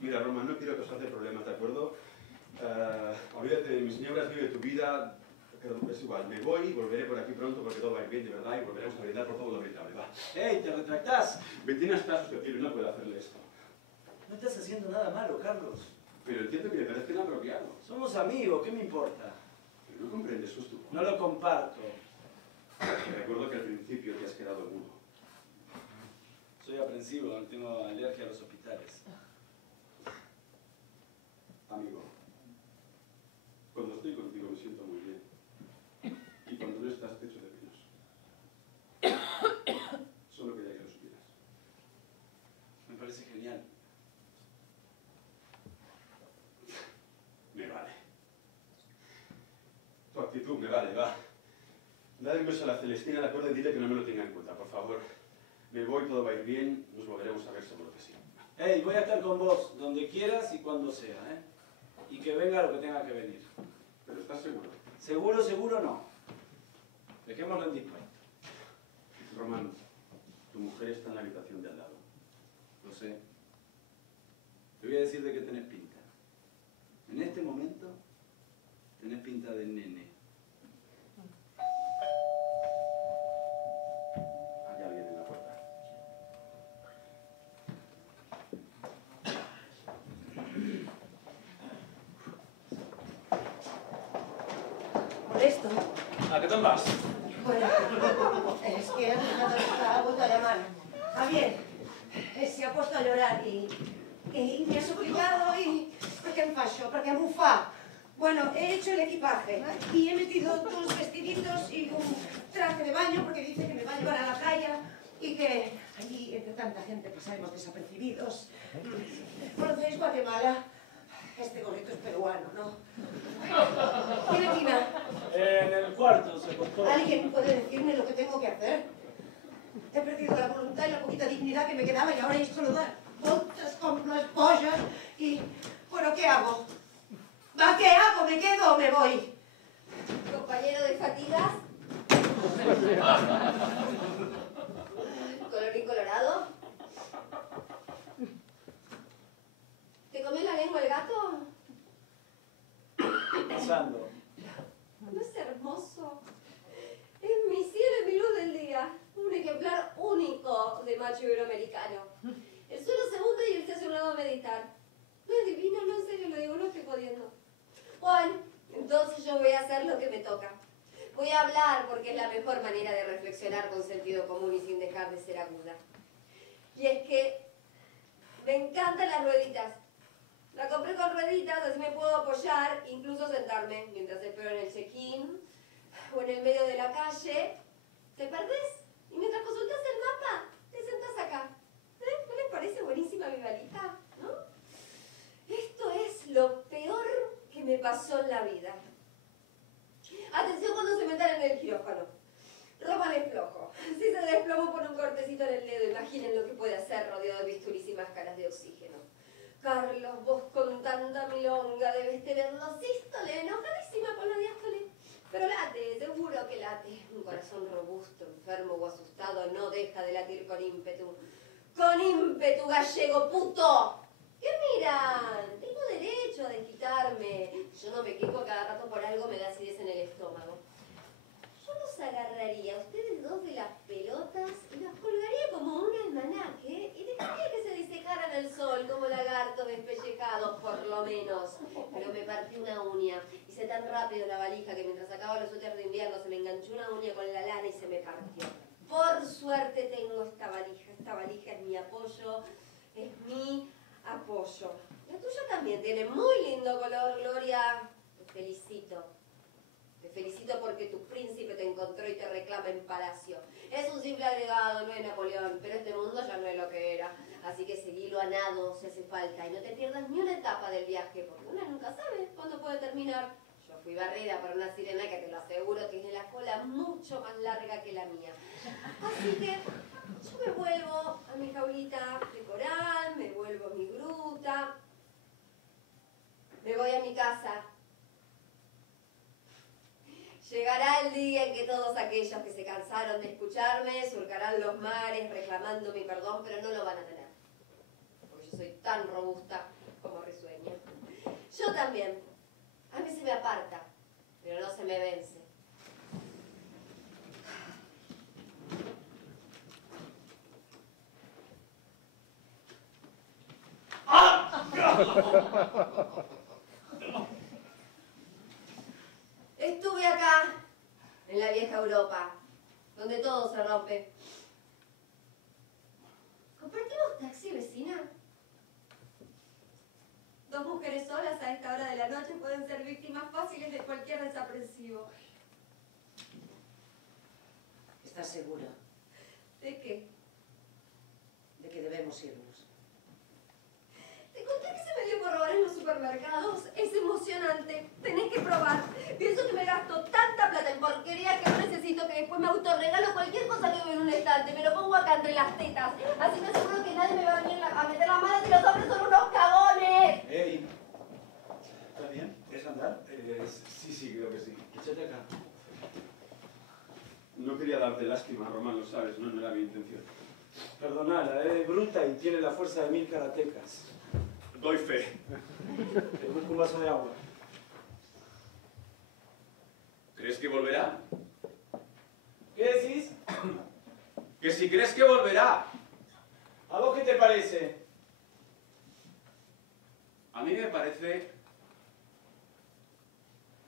Mira, Román, no quiero causarte problemas, ¿de acuerdo? Olvídate de mis señoras, vive tu vida. Pero es igual, me voy y volveré por aquí pronto porque todo va a ir bien de verdad y volveremos a brindar por todo lo brindable, va. ¡Ey, te retractás! Bettina está susceptible, no puedo hacerle esto. No estás haciendo nada malo, Carlos. Pero entiendo que le parezca inapropiado. Somos amigos, ¿qué me importa? Pero no comprendes, eso es tu No lo comparto. Te recuerdo que al principio te has quedado mudo. Soy aprensivo, no tengo alergia a los hospitales. Amigo, cuando estoy contigo me siento muy bien. Y cuando no estás te echo de menos. Solo quería que lo supieras. Me parece genial. Me vale. Tu actitud me vale, va. Dale un beso a la Celestina, de acuerdo, y dile que no me lo tenga en cuenta, por favor. Me voy, todo va a ir bien, nos volveremos a ver seguro que sí. Hey, voy a estar con vos donde quieras y cuando sea, ¿eh? Y que venga lo que tenga que venir. ¿Pero estás seguro? Seguro, seguro no. Dejémoslo en dispuesto. Román, tu mujer está en la habitación de al lado. Lo sé. Te voy a decir de qué tenés pinta. En este momento, tenés pinta de nene. Hay alguien en la puerta. Molesto. ¿A qué te vas? Bueno, es que ha vuelto a llamar. Javier, se ha puesto a llorar y me ha suplicado y... Porque em faixo, porque em bufá. Bueno, he hecho el equipaje y he metido 2 vestiditos y un traje de baño porque dice que me va a llevar a la playa y que allí entre tanta gente pasaremos desapercibidos. ¿Conocéis Guatemala? Este gorrito es peruano, ¿no? ¿Tiene Tina? En el cuarto se acostó. ¿Alguien puede decirme lo que tengo que hacer? He perdido la voluntad y la poquita dignidad que me quedaba y ahora esto lo da voltas con las pollas y... Bueno, ¿qué hago? ¿Va, qué hago? ¿Me quedo o me voy? Compañero de fatigas. Colorín colorado. ¿Te comió la lengua el gato? Pasando. ¿No es hermoso? Es mi cielo y mi luz del día. Un ejemplar único de macho iberoamericano. El suelo se hunde y él se hace un lado a meditar. No es divino, no, en serio lo digo, no estoy jodiendo. Bueno, entonces yo voy a hacer lo que me toca. Voy a hablar porque es la mejor manera de reflexionar con sentido común y sin dejar de ser aguda. Y es que me encantan las rueditas. La compré con rueditas, así me puedo apoyar, incluso sentarme mientras espero en el check-in o en el medio de la calle. ¿Te perdés? Y mientras consultas el mapa, te sentás acá. ¿No les parece buenísima mi valija? ¿No? Esto es lo peor que me pasó en la vida. Atención cuando se metan en el quirófano. Roman es flojo. Si se desplomó por un cortecito en el dedo, imaginen lo que puede hacer rodeado de bisturís y máscaras de oxígeno. Carlos, vos con tanta milonga debes tener la sístole, enojadísima con la diástole. Pero late, seguro que late. Un corazón robusto, enfermo o asustado no deja de latir con ímpetu. ¡Con ímpetu, gallego puto! ¿Qué miran? Tengo derecho a desquitarme. Yo no me quejo cada rato por algo, me da acidez en el estómago. Yo los agarraría a ustedes dos de las pelotas y los colgaría como un almanaque y dejaría que se disecaran al sol como lagartos despellejados, por lo menos. Pero me partí una uña. Hice tan rápido la valija que mientras sacaba los suéteres de invierno se me enganchó una uña con la lana y se me partió. Por suerte tengo esta valija. Esta valija es mi apoyo, es mi apoyo. La tuya también tiene muy lindo color, Gloria. Te felicito. Te felicito porque tu príncipe te encontró y te reclama en palacio. Es un simple agregado, no es Napoleón, pero este mundo ya no es lo que era. Así que seguilo a nado si hace falta y no te pierdas ni una etapa del viaje, porque una nunca sabe cuándo puede terminar. Yo fui barrida por una sirena que te lo aseguro tiene la cola mucho más larga que la mía. Así que yo me vuelvo a mi jaulita de coral, me vuelvo a mi gruta, me voy a mi casa. Llegará el día en que todos aquellos que se cansaron de escucharme surcarán los mares reclamando mi perdón, pero no lo van a tener. Porque yo soy tan robusta como risueña. Yo también. A mí se me aparta, pero no se me vence. ¡Ah! Estuve acá, en la vieja Europa, donde todo se rompe. ¿Compartimos taxi, vecina? Dos mujeres solas a esta hora de la noche pueden ser víctimas fáciles de cualquier desaprensivo. ¿Estás segura ¿De qué? de que debemos irnos? Te conté que se me dio por robar en los supermercados. Es emocionante. Tenés que probar. Pienso que me gasto tanta plata en porquería que no necesito que después me autorregalo cualquier cosa que veo en un estante. Me lo pongo acá entre las tetas. Así me aseguro que nadie me va a venir a meter la mano y los hombres son unos cagones. Ey, ¿estás bien? ¿Quieres andar? Sí, creo que sí. Échate acá. No quería darte lástima, Román, lo sabes, no era mi intención. Perdonala, es bruta y tiene la fuerza de 1000 karatecas. Doy fe. Te busco un vaso de agua. ¿Crees que volverá? ¿Qué decís? Que si crees que volverá. ¿A vos qué te parece? A mí me parece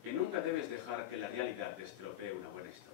que nunca debes dejar que la realidad te estropee una buena historia.